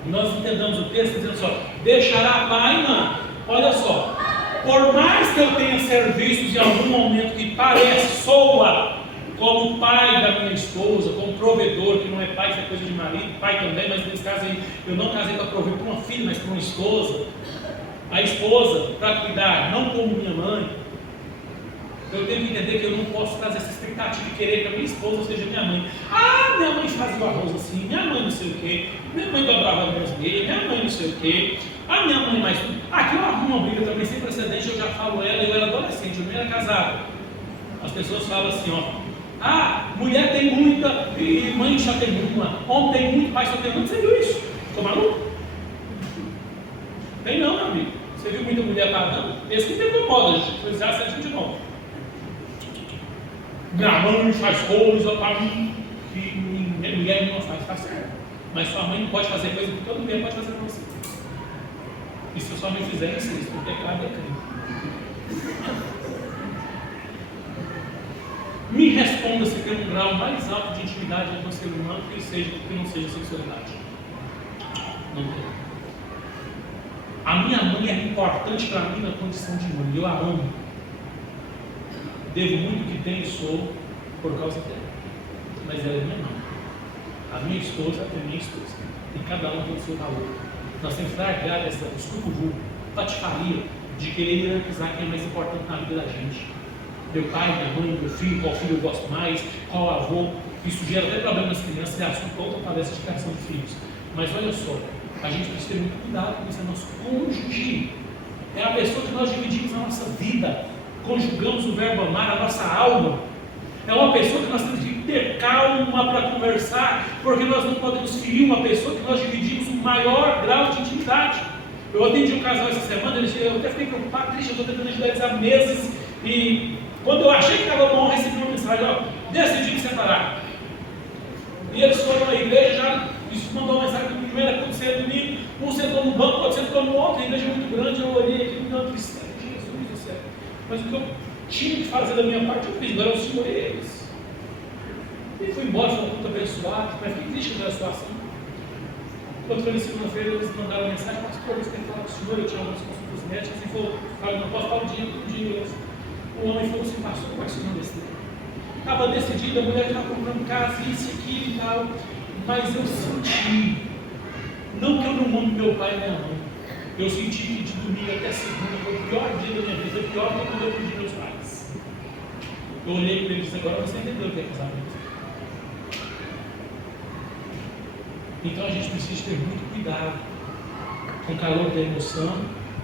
nós entendamos o texto dizendo só, deixará pai e mãe. Olha só, por mais que eu tenha serviços em algum momento que parece, soa como pai da minha esposa, como provedor, que não é pai, isso é coisa de marido, pai também, mas nesse caso aí, eu não casei para prover para uma filha, mas para uma esposa. A esposa, para cuidar, não como minha mãe. Eu tenho que entender que eu não posso trazer essa expectativa de querer que a minha esposa seja minha mãe. Ah, minha mãe fazia o arroz assim, minha mãe não sei o quê, minha mãe dobrava minhas meias, minha mãe não sei o quê, a minha mãe mais tudo. Aqui eu arrumo uma briga também sem precedente, eu já falo ela, eu era adolescente, eu não era casado. As pessoas falam assim, ó, ah, mulher tem muita, e mãe só tem uma, homem tem muito, pai só tem uma. Você viu isso? Ficou maluco? Tem não, meu amigo. Você viu muita mulher pagando? Esse que tem moda, gente. Foi 1729. Minha mãe faz coisa para mim que minha mulher não faz, tá certo. Mas sua mãe não pode fazer coisa que toda mulher pode fazer para você. E se sua mãe fizer isso, o pecado é crime. Me responda se tem um grau mais alto de intimidade com o ser humano que não seja sexualidade. Não tem. A minha mãe é importante para mim na condição de mãe. Eu a amo. Devo muito que tenho e sou por causa dela. Mas ela é minha mãe. A minha esposa é minha esposa. E cada um tem o seu valor. Nós temos que largar essa escurubu, patifaria de querer hierarquizar quem é mais importante na vida da gente. Meu pai, minha mãe, meu filho, qual filho eu gosto mais, qual avô. Isso gera até problema nas crianças, é assunto para outra palestra de criação de filhos. Mas olha só, a gente precisa ter muito cuidado com isso. É nosso cônjuge. É a pessoa que nós dividimos a nossa vida. Conjugamos o verbo amar, a nossa alma. É uma pessoa que nós temos que ter calma para conversar, porque nós não podemos ferir uma pessoa que nós dividimos um maior grau de intimidade. Eu atendi um casal essa semana, eu até fiquei preocupado, triste, eu estou tentando ajudar eles há meses, e quando eu achei que estava bom, eu recebi uma mensagem, ó, decidi me separar. E eles foram à igreja, já mandou uma mensagem que o primeiro era acontecer domingo, um sentou no banco, outro sentou no outro, a igreja é muito grande, eu olhei aqui, me deu uma tristeza, Jesus do céu. Mas o que eu tinha que fazer da minha parte, eu fiz, agora eu segurei eles. E fui embora, foi uma puta abençoada, mas fiquei triste com a situação. Quando foi na segunda-feira, eles mandaram mensagem, pastor, eles querem falar com o senhor, eu tinha algumas consultas médicas, e falou, não posso falar o dia. O homem falou assim, pastor, como é que o senhor decidiu? Estava decidido, a mulher estava comprando casa, isso, aquilo e tal, mas eu senti, não que eu não amo meu pai e minha mãe, eu senti que de domingo até segunda foi o pior dia da minha vida, foi pior do que quando eu perdi meus pais. Eu olhei para ele e disse, agora você entendeu o que é casamento. Então a gente precisa ter muito cuidado com o calor da emoção,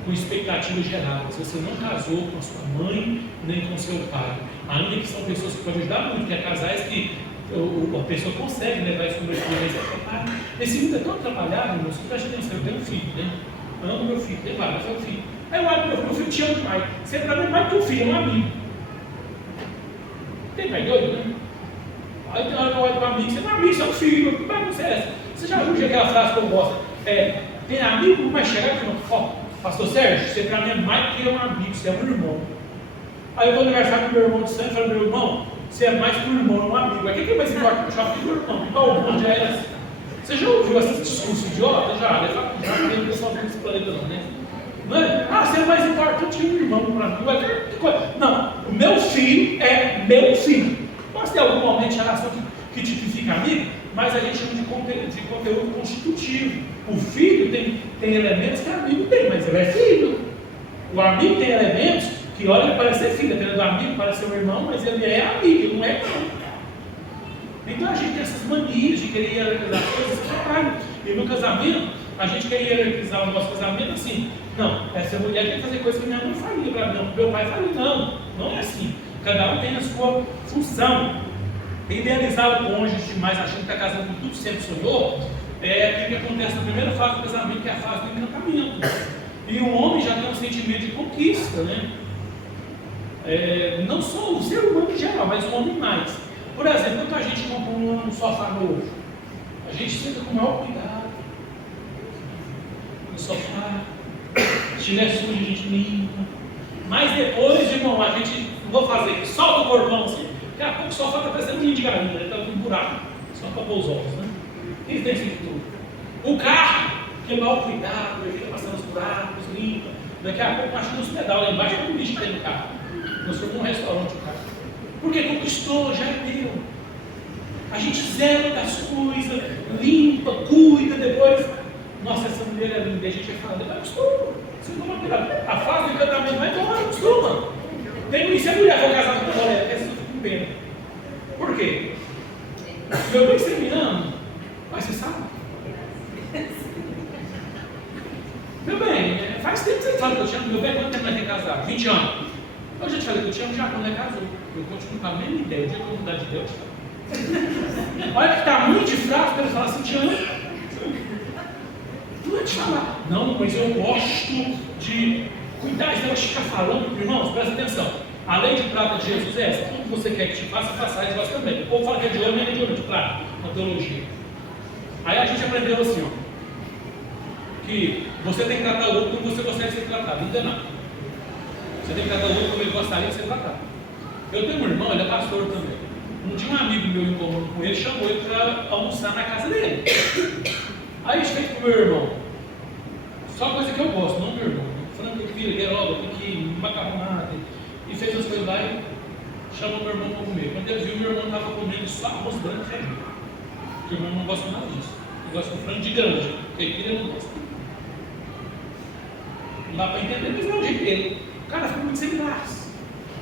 com expectativas geradas. Você não casou com a sua mãe, nem com seu pai. Ainda que são pessoas que podem ajudar muito, que é casais que a pessoa consegue levar isso como experiência. Esse mundo é tão atrapalhado, meus filhos, presta atenção, eu tenho um filho, né? Eu amo meu filho, tem vários, é um filho. Aí eu olho para meu filho, te amo demais. Você para mim mais que um filho, é um amigo. Tem pai doido, né? Aí tem hora que eu olho para mim, você não é amigo, você é um filho, que bagunça é essa? Você já viu aquela frase que eu gosto? Tem amigo, mas chegar aqui não. Pastor Sérgio, você para mim é mais que um amigo, você é um irmão. Aí eu vou aniversário com meu irmão de sangue e falo, meu irmão, você é mais que um irmão, é um amigo. Aí o que é mais importante? Eu chamo de meu irmão. Qual onde é essa? Você já ouviu esse discurso idiota? Já tem pessoal desse planeta não, né? Não é? Ah, você é mais importante que um irmão para mim. Que coisa? Não, o meu filho é meu filho. Pode ter algum momento de relação que tipifica amigo, mas a gente chama de conteúdo constitutivo. O filho tem elementos que o amigo tem, mas ele é filho. O amigo tem elementos que, olha, ele parece ser filho, dependendo do amigo, parece ser um irmão, mas ele é amigo, ele não é irmão. Então a gente tem essas manias de querer hierarquizar as coisas, caralho. E no casamento, a gente quer hierarquizar o nosso casamento assim. Não, essa mulher quer fazer coisa que minha mãe faria para mim, meu pai faria. Não, não é assim. Cada um tem a sua função. Idealizar o cônjuge demais, achando que está casando com tudo sempre sonhou, é aquilo que acontece na primeira fase do casamento, que é a fase do encantamento. E o homem já tem um sentimento de conquista, né? Não só o ser humano em geral, mas o homem mais. Por exemplo, quando a gente compra um sofá novo, a gente senta com o maior cuidado no sofá. Se estiver sujo, a gente limpa. Mas depois, irmão, a gente, vou fazer, solta o corpão assim, daqui a pouco só falta parecendo um ninho de galinha, tá com um buraco, só para pôr os ovos, né? Isso tem sido tudo. O carro, que é mal cuidado, ele fica passando os buracos, limpa, daqui a pouco machuca os pedal lá embaixo, todo o bicho que tem no carro. Nós fomos num restaurante o carro. Porque conquistou, já é meu. A gente zela das coisas, limpa, cuida, depois. Nossa, essa mulher é linda, a gente vai falar, depois acostuma. Você toma cuidado. A fase do encantamento vai tomar, acostuma. Tem isso, se a mulher for casada com a mulher, essa fica com pena. Por quê? Meu bem, você me ama, mas você sabe. Meu bem, faz tempo que você fala que eu te amo. Meu bem, quanto tempo nós temos casado? 20 anos. Eu já te falei que eu te amo já quando é casou. Eu continuo com a mesma ideia, o dia que eu mudar de Deus. Olha que está muito de fraco para ele falar assim, te amo. Não é te falar. Não, mas eu gosto de cuidar, de ficar falando. Irmãos, presta atenção. A lei de prata de Jesus é essa. Tudo que você quer que te faça, faça e vós também. O povo fala que é de ouro, mas não é de ouro, de prata, na teologia. Aí a gente aprendeu assim, ó. Que você tem que tratar o outro como você gostaria de ser tratado. Ainda não. Você tem que tratar o outro como ele gostaria de ser tratado. Eu tenho um irmão, ele é pastor também. Um dia um amigo meu em comum com ele chamou ele para almoçar na casa dele. Aí eu feito com o meu irmão. Só coisa que eu gosto, não meu irmão. Frango, filho, gueroba, piqui, macarronada. E fez as coisas lá e chamou meu irmão para comer. Quando ele viu, meu irmão estava comendo só arroz branco e feijão. Porque o meu irmão não gosta nada disso. Ele gosta de frango de granja, porque ele não gosta. Não dá para entender, mas não é o jeito dele. O cara ficou muito sem graça.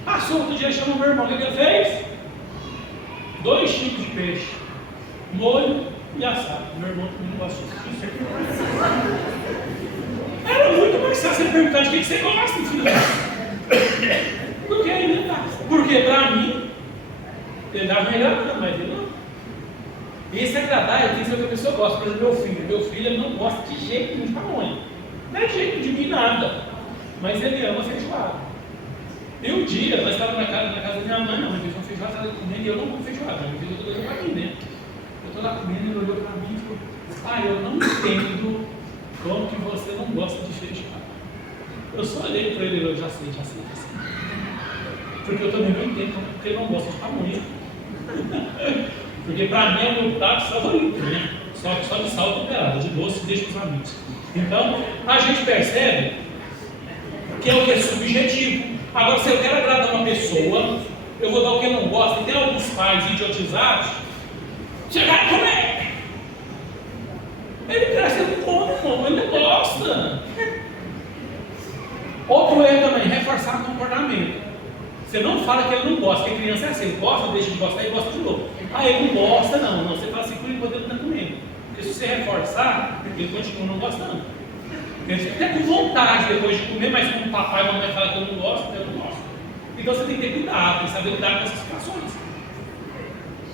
Passou outro dia, chamou meu irmão. O que ele fez? 2 tipos de peixe, molho e assado. Meu irmão também não gosta disso. Era muito mais fácil ele perguntar de que você gosta, filho. Porque ele não dá. Porque para mim, ele dá melhor, mas ele não. E esse agradar, tem que ser o que a pessoa gosta. Por exemplo, meu filho ele não gosta de jeito nenhum de pamonha. Não é de jeito de mim nada. Mas ele ama feijoada. E um dia, nós estávamos na casa da minha mãe, não, fez uma feijoada, estava ali comendo, e eu não como feijoada, eu estou fazendo para mim, né? Eu estou lá comendo, ele olhou para mim e falou, pai, eu não entendo como que você não gosta de feijoada. Eu só olhei para ele e eu já sei. Porque eu também não entendo porque ele não gosta de pamonha. Porque para mim é o meu prato favorito, né? Só de sal temperado, de doce, deixa os amigos. Então, a gente percebe que é o que é subjetivo. Agora, se eu quero agradar uma pessoa, eu vou dar o que não gosta. E tem alguns pais idiotizados, chegar e comer. Ele cresce, ele não come, ele não gosta. Outro erro também, reforçar o comportamento. Você não fala que ele não gosta, porque criança é assim, ele gosta, deixa de gostar e gosta de novo. Ah, ele não gosta, não. Você fala assim, por enquanto ele não está comendo. Porque se você reforçar, ele continua não gostando. Ele fica até com vontade depois de comer, mas como o papai e a mamãe falam que eu não gosto, eu não gosto. Então você tem que ter cuidado, tem que saber lidar com essas situações.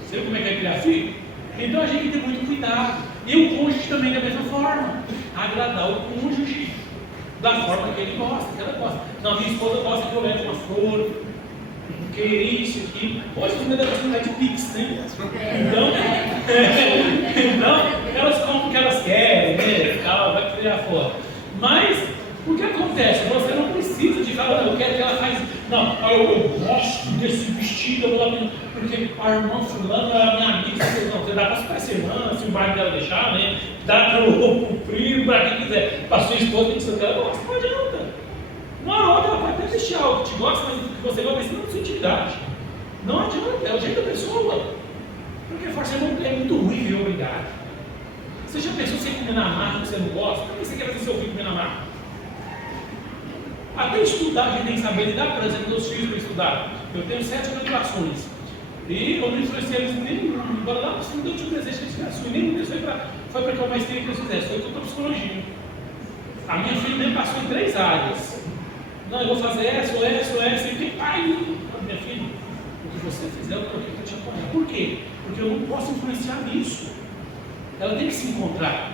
Você viu como é que é criar filho? Então a gente tem que ter muito cuidado. E o cônjuge também da mesma forma. Agradar o cônjuge da forma que ele gosta, que ela gosta. Não, minha esposa gosta que eu leve uma flor, que isso aqui. Hoje as mulheres gostam de pix, né? Então elas compram o que elas querem, né? Tal, vai criar fora. Mas, o que acontece? Você não precisa de falar, não, eu quero que ela faz. Não, eu gosto desse vestido, eu vou lá, porque a irmã fulana é a minha amiga. Não, você dá para sua irmã, se o bairro dela deixar, né? Dá para o primo, para quem quiser. Para sua esposa tem que ser o que ela gosta, não adianta. Uma hora ela pode até vestir algo que te gosta, mas que você gosta, mas não é sua intimidade. Não adianta, é o jeito da pessoa. Porque força é muito ruim, viu? Obrigado. Você já pensou você comer na marra que você não gosta? Como você quer fazer seu filho comer na marra? Até estudar a gente tem que saber lidar, por exemplo, meus filhos para estudar. Eu tenho 7 graduações. E eu não influenciei eles nenhum. Embora lá você não deu um desejo que eles fizessem. Nenhum deles foi para que eu mais queria que eles fizessem. Foi tudo para psicologia. A minha filha nem passou em 3 áreas. Não, eu vou fazer essa. E tem pai. Minha filha, o que você fizer, eu estou aqui para te apoiar. Por quê? Porque eu não posso influenciar nisso. Ela tem que se encontrar.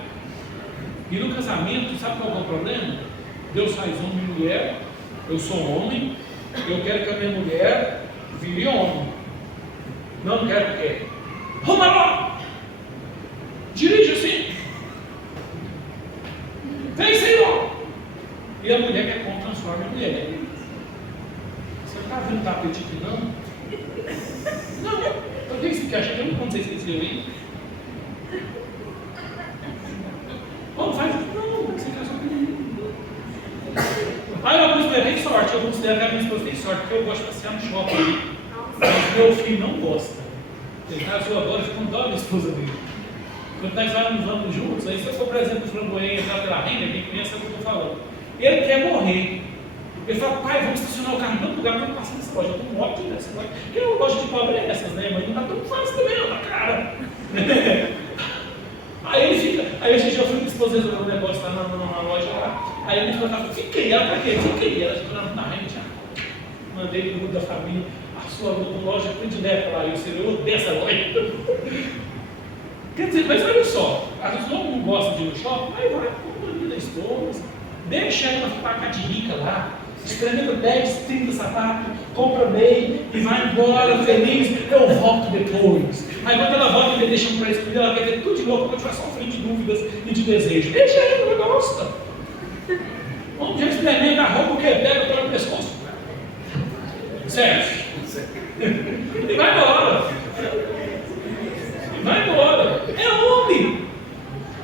E no casamento, sabe qual é o problema? Deus faz homem e mulher, eu sou homem, eu quero que a minha mulher vire homem. Não quero o quê? Vamos lá! Dirige assim! Vem, Senhor! E a mulher quer como transforma a mulher. vir um tapete aqui, não? Não, eu tenho esse que acha que eu não quando você esqueceu aí. Como faz? Não, você casou comigo. Aí eu considero tem sorte, eu considero que a minha esposa tem sorte, porque eu gosto de passear no shopping. Mas meu filho não gosta. Ele casou agora, ficou com dó da esposa dele. Quando nós vamos juntos, aí se eu for, por exemplo, flamboyante entrar pela renda, quem conhece é o que eu estou falando. Ele quer morrer. Ele fala, pai, vamos estacionar o carro em todo lugar para eu passar nessa loja. Eu estou morto nessa loja. Porque eu não gosto de pobre essas, né? Mas não está tão fácil também, não, tá cara. Aí ele fica, aí a gente já foi com a esposa resolver um negócio lá na loja lá. Aí a minha esposa fala, fiquei, ela pra quê? Fiquei. Ela ficou na renda, já. Mandei no grupo da família, a sua loja predileta lá, e o senhor odeia essa loja. Quer dizer, mas olha só, às vezes todo mundo gosta de ir no shopping, aí vai, compra da esposa, deixa ela ficar cá de rica lá, experimenta 10, 30 sapatos, compra meio e vai embora feliz, eu volto depois. Aí quando ela volta e me deixa para escolher, ela quer ter tudo de novo, quando tiver sofrendo de dúvidas e de desejos. Deixa ela, não gosta. Vamos já experimenta a roupa que pega pelo pescoço. Certo? E vai embora. Vai embora. É homem.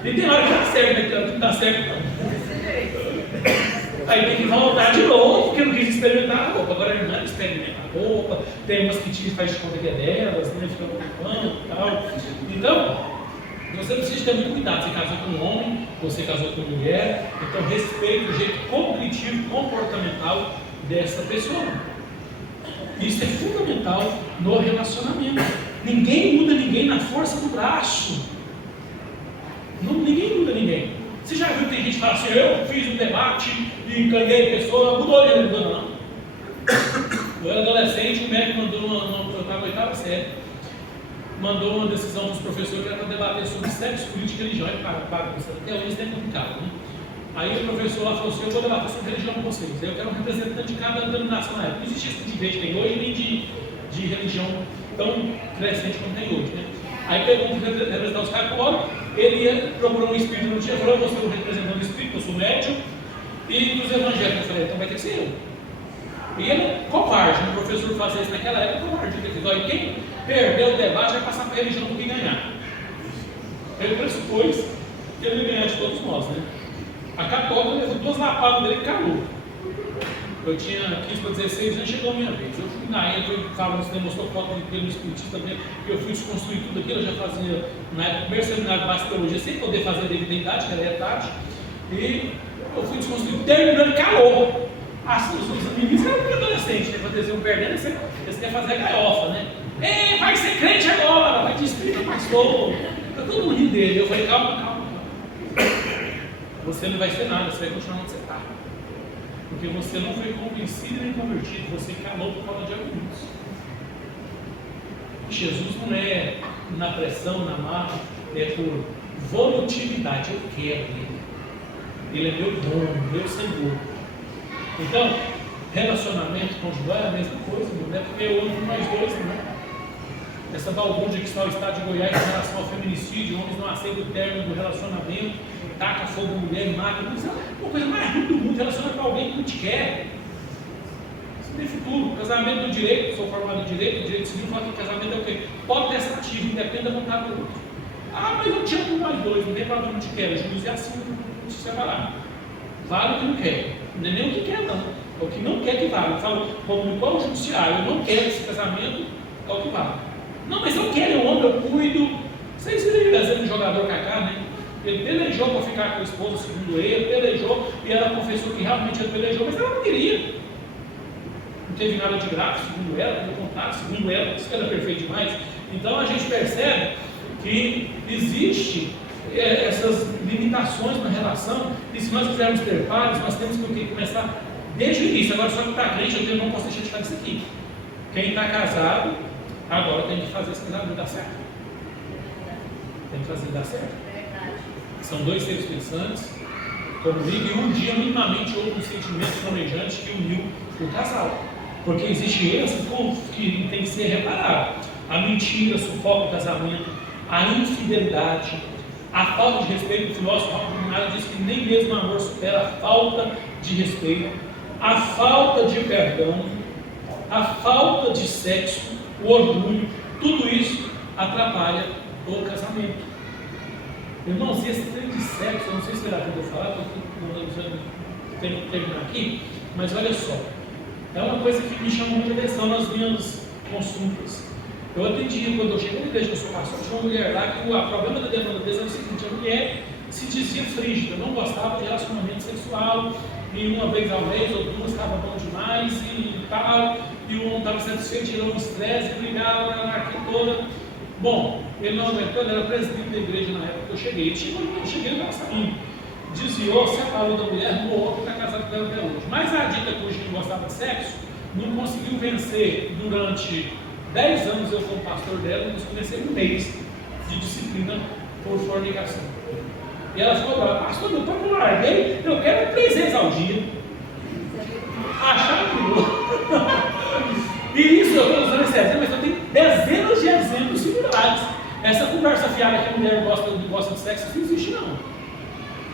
E tem hora que dá certo, né? Não dá certo, não. Aí tem que voltar de novo, porque não quis experimentar a roupa. Agora a irmã experimenta a roupa. Tem umas que faz de conta que é delas, né? Fica ocupando e tal. Então, você precisa ter muito cuidado. Você casou com um homem, você casou com uma mulher. Então, respeite o jeito cognitivo, comportamental dessa pessoa. Isso é fundamental no relacionamento. Ninguém muda ninguém na força do braço. Ninguém muda ninguém. Você já viu que tem gente que fala assim, eu fiz um debate e ganhei pessoa, mudou ele, não mudou não. Eu era adolescente, o médico mandou eu estava na oitava série, mandou uma decisão dos professores que era para debater sobre sexo, política e religião. Até hoje isso é complicado, né? Aí o professor lá falou assim, eu vou debater sobre religião com vocês. Eu quero um representante de cada denominação na época. Não existia esse debate que tem hoje, nem de religião tão crescente como tem hoje, né? Aí pegou um representante dos católicos, ele procurou um espírito, não tinha, falou, eu sou o representante do espírito, eu sou médium, e dos evangélicos, eu falei, então vai ter que ser eu. E ele, covarde, o professor fazia isso naquela época, covarde, ele disse, olha, quem perdeu o debate vai passar para a religião do que ganhar. Ele pressupôs que ele ia ganhar de todos nós, né? A católica levou 2 lapadas dele e calou. Eu tinha 15 para 16 anos, chegou a minha vez. Eu fui na época, eu estava, você demonstrou foto pelo espiritista também, eu fui desconstruir tudo aquilo, eu já fazia, na época, primeiro seminário de base teologia, sem poder fazer devido à idade, que era tarde, e eu fui desconstruir, terminando, calou. Os meninos eram adolescentes, né? Quando eles iam perdendo, eles querem fazer a gaiofa, né? Ei, vai ser crente agora, vai te espírito, pastor. Eu todo mundo rindo dele. Eu falei, calma. Você não vai ser nada, você vai continuar onde você está. Porque você não foi convencido nem convertido, você calou por causa de argumentos. Jesus não é na pressão, na marra, é por volutividade. Eu quero ele. Ele é meu dono, meu Senhor. Então, relacionamento conjugal é a mesma coisa, não é porque eu amo nós dois, não é? Essa balbúrdia que está no estado de Goiás em relação ao feminicídio, homens não aceitam o término do relacionamento, taca fogo em mulher e mata. Isso é uma coisa mais ruim do mundo, relacionar com alguém que não te quer. Isso não tem futuro. Casamento do direito, sou formado em direito civil fala que casamento é o quê? Pode ter essa ativa, independe da vontade do outro. Ah, mas eu te amo nós dois, não tem problema, não te quero. O juiz é assim, não se separar. Vale o que não quer. Não é nem o que quer, não. É o que não quer que vale. Eu falo, como igual o judiciário, eu não quero esse casamento, é o que vale. Não, mas eu quero, eu amo, eu cuido. Vocês viram o desenho do jogador Kaká, né? Ele pelejou para ficar com a esposa, segundo ele, pelejou, e ela confessou que realmente ele pelejou, mas ela não queria. Não teve nada de grave, segundo ela, pelo contrário, segundo ela, isso que ela é perfeita demais. Então a gente percebe que existe essas limitações na relação, e se nós quisermos ter paz, nós temos que começar desde o início. Agora, só que está crente, eu não posso deixar de falar isso aqui. Quem está casado, agora tem que fazer esse casamento dar certo. Tem que fazer dar certo. São 2 seres pensantes, como digo, e um dia minimamente houve um sentimento planejante que uniu o casal. Porque existe esse ponto que tem que ser reparado. A mentira sufoca o casamento, a infidelidade, a falta de respeito. O filósofo Raul diz que nem mesmo o amor supera a falta de respeito, a falta de perdão, a falta de sexo, o orgulho, tudo isso atrapalha o casamento. Irmãos, e esse treino de sexo, eu não sei se será que eu vou falar, porque tenho que terminar aqui, mas olha só, é uma coisa que me chama muita atenção nas minhas consultas. Eu atendi, quando eu cheguei na igreja que eu sou pastor, tinha uma mulher lá que o problema da demanda dele era o seguinte: a mulher se dizia frígida, não gostava de relacionamento sexual, e uma vez ao mês ou duas estava bom demais e tal, e o homem estava satisfeito, tirou o estresse e brigava na anarquia toda. Bom, ele não aguentou, ele era presidente da igreja na época que eu cheguei. Ele chegou, eu cheguei no nosso caminho, desviou, separou da mulher, morreu, que está casado com ela até hoje. Mas a dita que hoje não gostava de sexo, não conseguiu vencer durante 10 anos. Eu como pastor dela, não consegui vencer um mês de disciplina por fornicação. E ela falou: pastor, eu estou larguei, eu quero 3 vezes ao dia. Achar que E isso eu estou usando esse exemplo, mas eu tenho dezenas de exemplos similares. Essa conversa fiada que a mulher gosta de sexo, isso não existe não.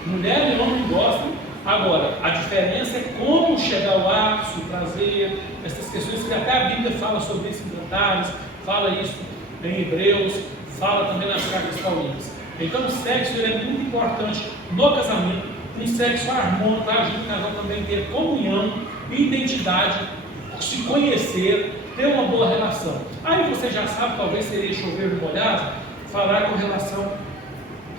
Mulher e homem gostam. Agora, a diferença é como chegar ao ápice, o prazer, essas questões que até a Bíblia fala sobre isso em detalhes, fala isso em Hebreus, fala também nas cartas paulinas. Então o sexo ele é muito importante no casamento, um sexo harmônico, ajuda o casal também a ter comunhão, identidade, se conhecer, ter uma boa relação. Aí você já sabe, talvez seria chover no molhado, falar com relação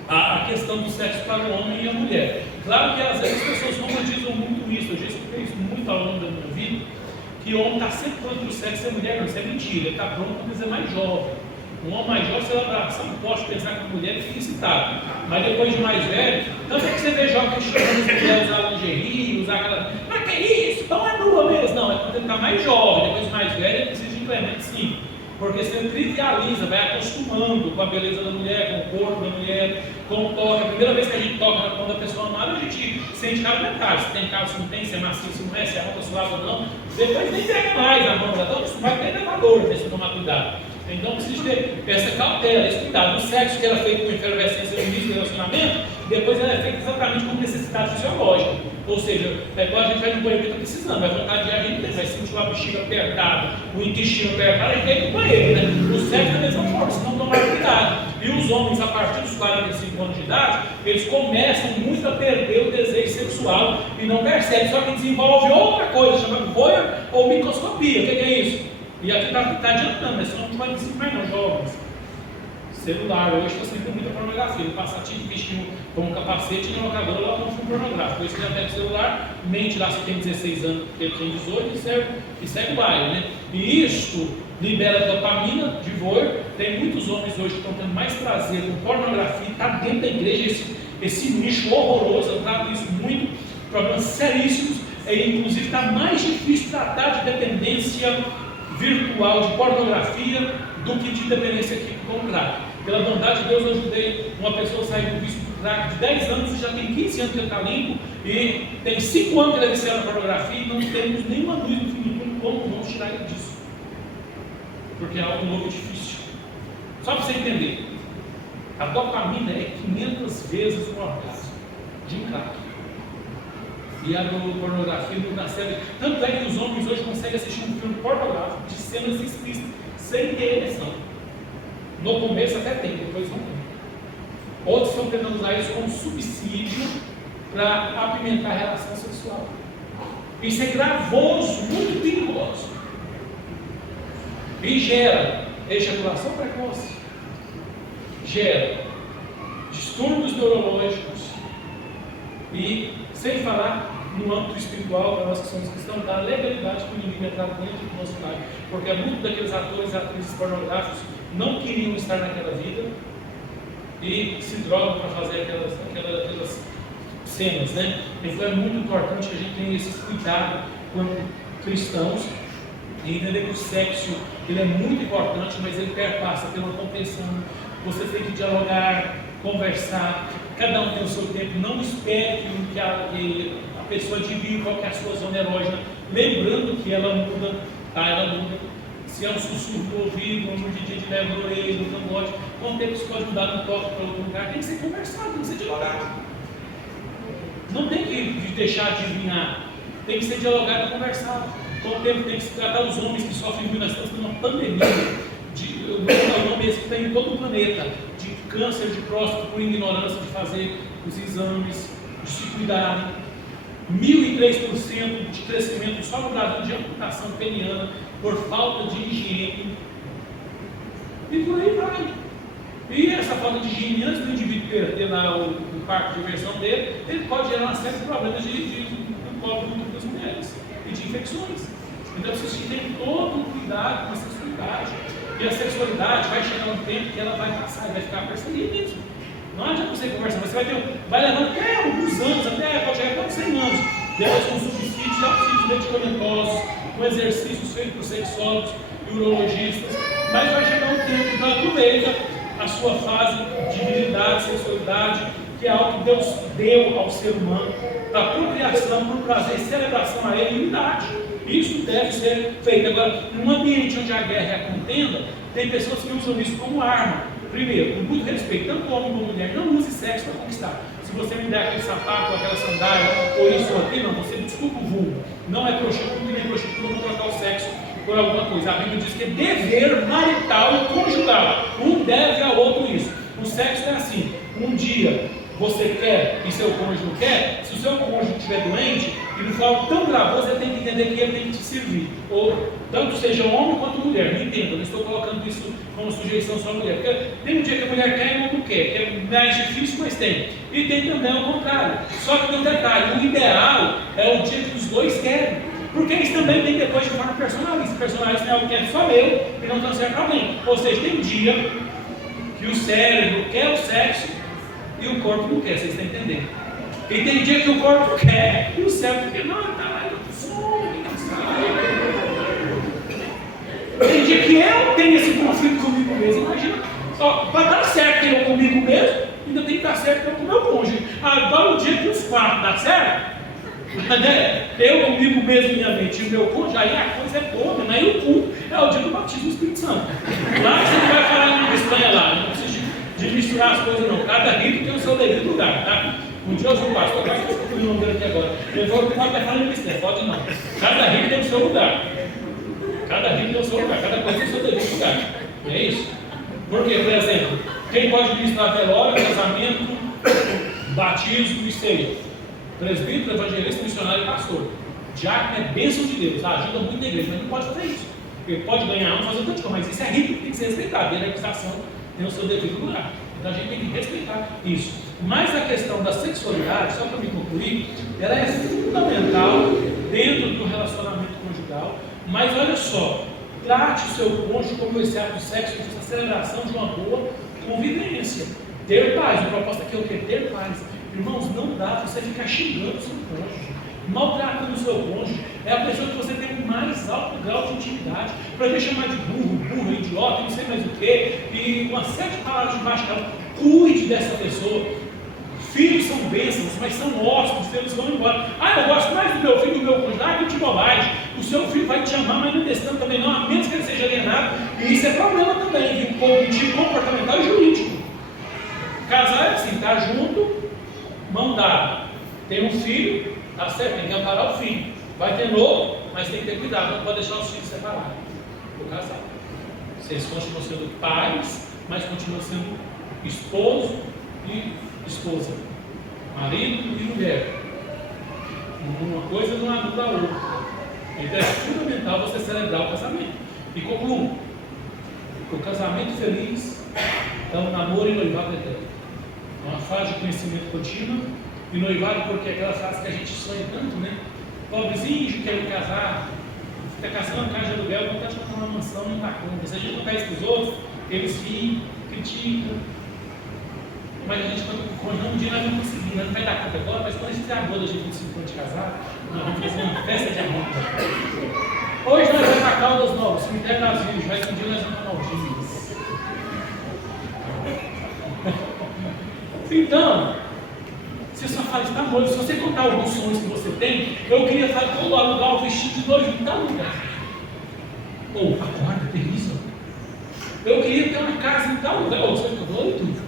à questão do sexo para o homem e a mulher. Claro que às vezes as pessoas romantizam muito isso. Eu já escutei isso muito ao longo da minha vida, que o homem está sempre pronto o sexo e a mulher não. Isso é mentira, ele está pronto quando ele é mais jovem. Um homem mais jovem, você vai abraçar, não pode pensar que a mulher fica excitada. Mas depois de mais velho, tanto é que você vê jovens chamando as mulheres usar lingerie, usar aquela. Mas que isso? Então é nua mesmo. Não, é quando ele está mais jovem, depois de mais velho, ele precisa de implemento sim. Porque você trivializa, vai acostumando com a beleza da mulher, com o corpo da mulher, com o toque. A primeira vez que a gente toca na mão da pessoa amada, a gente sente cada detalhe. Se tem carro, se não tem, se é macio, se não é, se é roupa suave ou não. Depois nem pega mais a mão da outra, isso vai ter elevador, se você tomar cuidado. Então precisa ter essa cautela, esse cuidado. O sexo que era feito com efervescência no início do relacionamento, depois ela é feita exatamente com necessidade fisiológica. Ou seja, é igual a gente vai no banheiro que está precisando, vai vontade de ar, a gente tem, vai sentir a bexiga apertada, o intestino apertado, a gente tem que ir no banheiro, né? O sexo é da mesma forma, se não tomar cuidado. E os homens, a partir dos 45 anos de idade, eles começam muito a perder o desejo sexual e não percebem, só que desenvolve outra coisa, chamada voyeur ou microscopia. O que é isso? E aqui está adiantando, mas só não vai dizer mais não, jovens. Celular, hoje está sempre muita pornografia. O Passatino vestiu com um capacete e na locadora lá não foi pornográfico. Depois que já pega o celular, mente lá se tem 16 anos, porque ele tem 18 e segue o baile, né? E isto libera dopamina de voyeur. Tem muitos homens hoje que estão tendo mais prazer com pornografia, está dentro da igreja esse nicho horroroso. Eu trato isso muito, problemas seríssimos, e inclusive está mais difícil tratar de dependência virtual de pornografia do que de dependência química com crack. Pela bondade de Deus, eu ajudei uma pessoa a sair do vício do crack de 10 anos e já tem 15 anos que ele está limpo, e tem 5 anos que ele é viciado na pornografia e não temos nenhuma luz no fim do mundo como vamos tirar ele disso. Porque é algo novo e difícil. Só para você entender, a dopamina é 500 vezes o orgasmo de um crack. E a pornografia não dá certo. Tanto é que os homens hoje conseguem assistir um filme pornográfico de cenas explícitas sem ter ereção. No começo até tem, depois não tem. Outros estão tentando usar isso como subsídio para apimentar a relação sexual. Isso é gravoso, muito perigoso. E gera ejaculação precoce, gera distúrbios neurológicos e, sem falar no âmbito espiritual, para nós que somos cristãos, da legalidade que o inimigo entrava dentro do nosso lar. Porque muitos daqueles atores e atrizes pornográficos não queriam estar naquela vida e se drogam para fazer aquelas cenas, né? Então é muito importante que a gente tenha esse cuidado como cristãos e entender que o sexo ele é muito importante, mas ele perpassa pela compreensão. Você tem que dialogar, conversar, cada um tem o seu tempo. Não espere que a pessoa adivinhe qual que é a sua zona erógena, lembrando que ela muda, tá? Ela muda. Se é um sussurro do ouvido, um mordidinha de leve na orelha, no cangote, com o tempo isso pode mudar no toque para outro lugar. Tem que ser conversado, tem que ser dialogado. Não tem que deixar adivinhar, tem que ser dialogado e conversado. Quanto tempo tem que se tratar os homens que sofrem muito? Nós estamos numa pandemia, o nome esse que tem em todo o planeta, de câncer de próstata por ignorância de fazer os exames, de se cuidarem. 1.003% de crescimento só no Brasil de amputação peniana por falta de higiene. E por aí vai. E essa falta de higiene, antes do indivíduo perder lá o parque de diversão dele, ele pode gerar uma série de problemas do colo das mulheres e de infecções. Então vocês têm todo o cuidado com a sexualidade. E a sexualidade vai chegar um tempo que ela vai passar e vai ficar perseguida mesmo. Não adianta você conversar, você vai levando até alguns anos, pode chegar até 100 anos, depois com subsídios e auxílios medicamentosos, com exercícios feitos por sexólogos e urologistas, mas vai chegar um tempo que aproveita a sua fase de virilidade, sexualidade, que é algo que Deus deu ao ser humano, para procriação, por prazer, celebração a ele e unidade. Isso deve ser feito. Agora, num ambiente onde a guerra é a contenda, tem pessoas que usam isso como arma. Primeiro, com muito respeito, tanto homem como mulher, não use sexo para conquistar. Se você me der aquele sapato, aquela sandália, ou isso ou aquilo, não, você desculpa o vulgo. Não é prostituta nem prostituta, vão trocar o sexo por alguma coisa. A Bíblia diz que é dever marital e conjugal. Um deve ao outro isso. O sexo é assim, um dia você quer e seu cônjuge não quer, se o seu cônjuge estiver doente e não for algo tão gravoso, você tem que entender que ele tem que te servir. Ou tanto seja homem quanto mulher, me entenda, eu não estou colocando isso como sujeição só à mulher. Porque tem um dia que a mulher quer e o homem não quer, que é mais difícil, mas tem. E tem também o contrário. Só que tem um detalhe, o ideal é o dia que os dois querem. Porque eles também têm depois de forma personalista. Personalista é algo que é só meu e não transfere para alguém. Ou seja, tem um dia que o cérebro quer o sexo e o corpo não quer, vocês estão entendendo? E tem dia que o corpo quer e o cérebro quer, não, tá, eu tô fome, tem dia que eu tenho esse conflito comigo mesmo, imagina, para dar certo eu comigo mesmo, ainda tem que dar certo eu com o meu cônjuge. Agora o dia que os quatro dá certo, eu comigo mesmo, minha mente e o meu cônjuge, aí a coisa é toda, né? E o cu é o dia do batismo do Espírito Santo. Lá você não vai falar em Espanha lá, não precisa de misturar as coisas não. Cada rito tem o seu devido lugar, tá? Um dia eu sou pastor, quase que eu estou com o nome dele aqui agora. Ele falou que não vai falar em mistério, pode não. Cada rito tem o seu lugar. Cada rito tem o seu lugar, cada coisa tem o seu devido lugar. É isso? Porque, por exemplo, quem pode ministrar velório, casamento, batismo e ceia? Presbítero, evangelista, missionário e pastor. Diácono é bênção de Deus, ajuda muito a igreja, mas não pode fazer isso. Porque pode ganhar um, fazer tanto, mas isso é rito que tem que ser respeitado. E a legislação tem o seu devido lugar. Então a gente tem que respeitar isso. Mas a questão da sexualidade, só para me concluir, ela é fundamental dentro do relacionamento conjugal. Mas olha só, trate o seu cônjuge como esse ato de sexo, essa celebração de uma boa convivência. Ter paz, a proposta aqui é o quê? Ter paz. Irmãos, não dá você ficar xingando o seu cônjuge, maltratando o seu cônjuge. É a pessoa que você tem o mais alto grau de intimidade. Para que chamar de burro, idiota, não sei mais o que, e uma série de palavras de baixo calão. Cuide dessa pessoa. Filhos são bênçãos, mas são hóspedes, eles vão embora. Eu gosto mais do meu filho do meu cônjuge. Que de bobagem. O seu filho vai te amar, mas não testando também não, a menos que ele seja alienado. E isso é problema também, de cognitivo, comportamental e jurídico. Casar é assim, tá junto, mão dada. Tem um filho, tá certo, tem que amparar o filho. Vai ter novo, mas tem que ter cuidado, não pode deixar os filhos separados. Vou casar. Vocês continuam sendo pais, mas continuam sendo esposo e esposa. Marido e mulher. Uma coisa não anula a outra. Então é fundamental você celebrar o casamento. E concluo. O casamento feliz é um namoro e noivado eterno. Uma fase de conhecimento contínuo e noivado, porque é aquela fase que a gente sonha tanto, né? Pobrezinho, quero casar, fica casando, casa de aluguel, não quer comprar uma mansão, não dá conta. Se a gente não pede para os outros, eles riem, criticam. Mas a gente, quando um dia nós vamos conseguir, não vai dar conta agora, mas quando a gente fizer a boda de 25 anos de casar, nós vamos fazer uma festa de amor. Hoje nós vamos para Caldas Novas, cemitério das Virgens, mas um dia nós vamos para Maldivas. Então, você só fala de namoro. Se você contar alguns sonhos que você tem, eu queria alugar o vestido de noivo em tal lugar. Ou acorda, tem isso. Eu queria ter uma casa em tal lugar. Ou você ficou doido?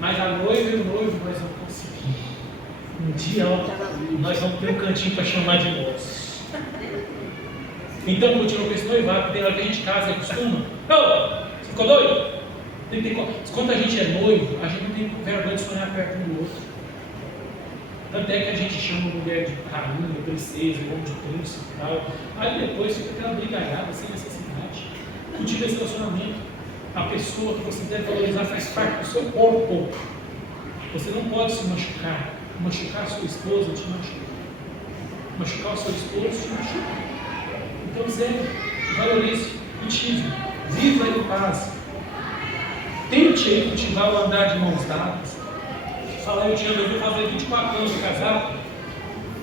Mas a noiva e o noivo nós vamos conseguir. Um dia nós vamos ter um cantinho para chamar de nosso. Então continua com esse noivado, porque tem hora que a gente casa e acostuma. Ô, você ficou doido? Quando a gente é noivo, a gente não tem vergonha de sonhar perto um do outro. Tanto é que a gente chama a mulher de rainha, princesa, homem de príncipe e tal. Aí depois fica aquela brigalhada sem necessidade. Cultiva esse relacionamento. A pessoa que você deve valorizar faz parte do seu corpo. Você não pode se machucar. Machucar a sua esposa te machuca. Machucar o seu esposo te machuca. Então, Zé, valorize, cultive, viva em paz. Tente aí cultivar o andar de mãos dadas. Falar eu te amo, eu vou fazer 24 anos de casado.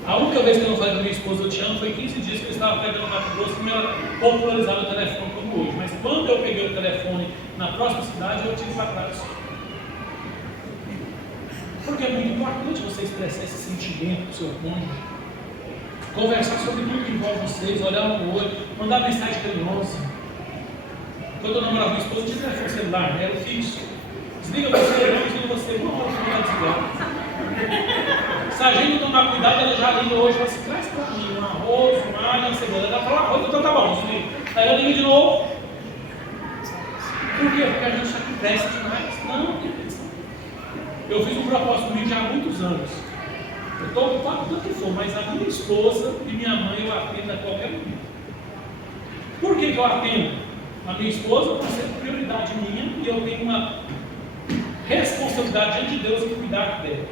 A única vez que eu não falei para minha esposa eu te amo foi 15 dias que eu estava pegando Mato Grosso, como ela popularizava o telefone como hoje. Mas quando eu peguei o telefone na próxima cidade, eu tive para trás. Porque é muito importante você expressar esse sentimento do seu cônjuge. Conversar sobre tudo que envolve vocês, olhar um no olho, mandar mensagem carinhosa. Quando eu namorava minha esposa, eu tinha telefone celular, né? Era fixo. Desliga você, não desliga você, uma hora você vai desligar. Se a gente não tomar cuidado, ela já liga hoje e fala assim: traz para mim um arroz, um alho, uma cebola. Ela fala: arroz, então tá bom, desliga. Aí eu ligo de novo. Por quê? Porque a gente está com pressa demais. Não, eu fiz um propósito comigo já há muitos anos. Eu estou ocupado tanto que for, mas a minha esposa e minha mãe eu atendo a qualquer momento. Por que eu atendo? A minha esposa por ser prioridade minha e eu tenho uma responsabilidade diante de Deus em cuidar dela.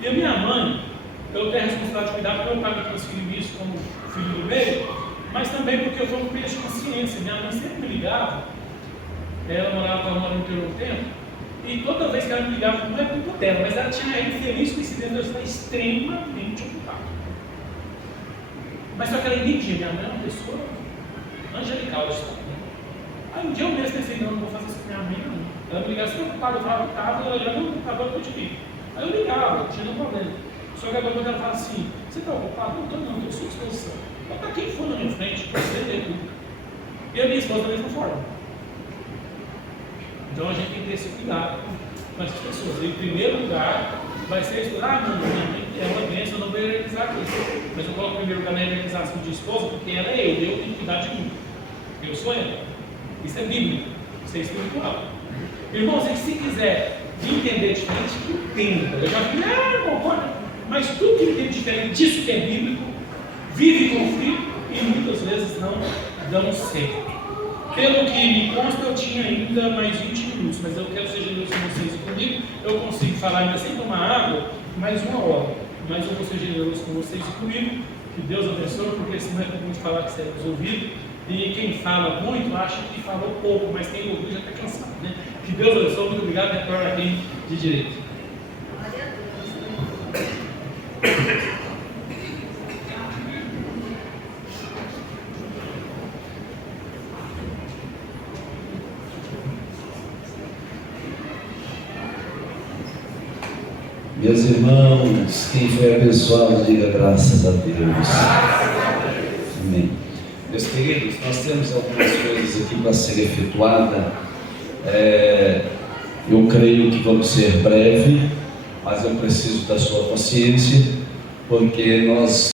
E a minha mãe, eu tenho a responsabilidade de cuidar porque meu pai me transferiu isso como filho do meio, mas também porque eu fui um peso de consciência. Minha mãe sempre me ligava, ela morava no interior do tempo, e toda vez que ela me ligava, não é culpa dela, mas ela tinha a infeliz coincidência de eu estar extremamente ocupado. Mas só que ela entendia, minha mãe é uma pessoa angelical, aí um dia eu mesmo pensei: não vou fazer isso com minha mãe, não. Ela me ligava, você está ocupado? Eu falava: estava, ela já não estava, eu te ligo. Aí eu ligava, não tinha nenhum problema. Só que agora ela fala assim: você está ocupado? Não estou, não, estou à sua disposição. Então, para quem for na minha frente, você é tudo. E a minha esposa da mesma forma. Então a gente tem que ter esse cuidado com essas pessoas. Em primeiro lugar, vai ser isso: ah, não, é uma bênção, eu não vou realizar isso. Mas eu coloco em primeiro lugar na realização de esposa, porque ela é eu tenho que cuidar de mim. Eu sou ela. Isso é bíblico, isso é espiritual. Irmãos, se quiser entender diferente, entenda. Eu já vi, concordo. Mas tudo que entende diferente disso que é bíblico, vive conflito e muitas vezes não dão certo. Pelo que me consta, eu tinha ainda mais 20 minutos, mas eu quero ser generoso com vocês e comigo. Eu consigo falar ainda sem tomar água mais 1 hora, mas eu vou ser generoso com vocês e comigo. Que Deus abençoe, porque senão é muito falar que será resolvido. E quem fala muito acha que falou pouco, mas quem ouviu já está cansado, né? Que Deus abençoe, muito obrigado, retorna a quem de direito. Meus irmãos, quem foi abençoado, diga graças a Deus. Amém. Meus queridos, nós temos algumas coisas aqui para ser efetuada. Eu creio que vamos ser breve, mas eu preciso da sua paciência, porque nós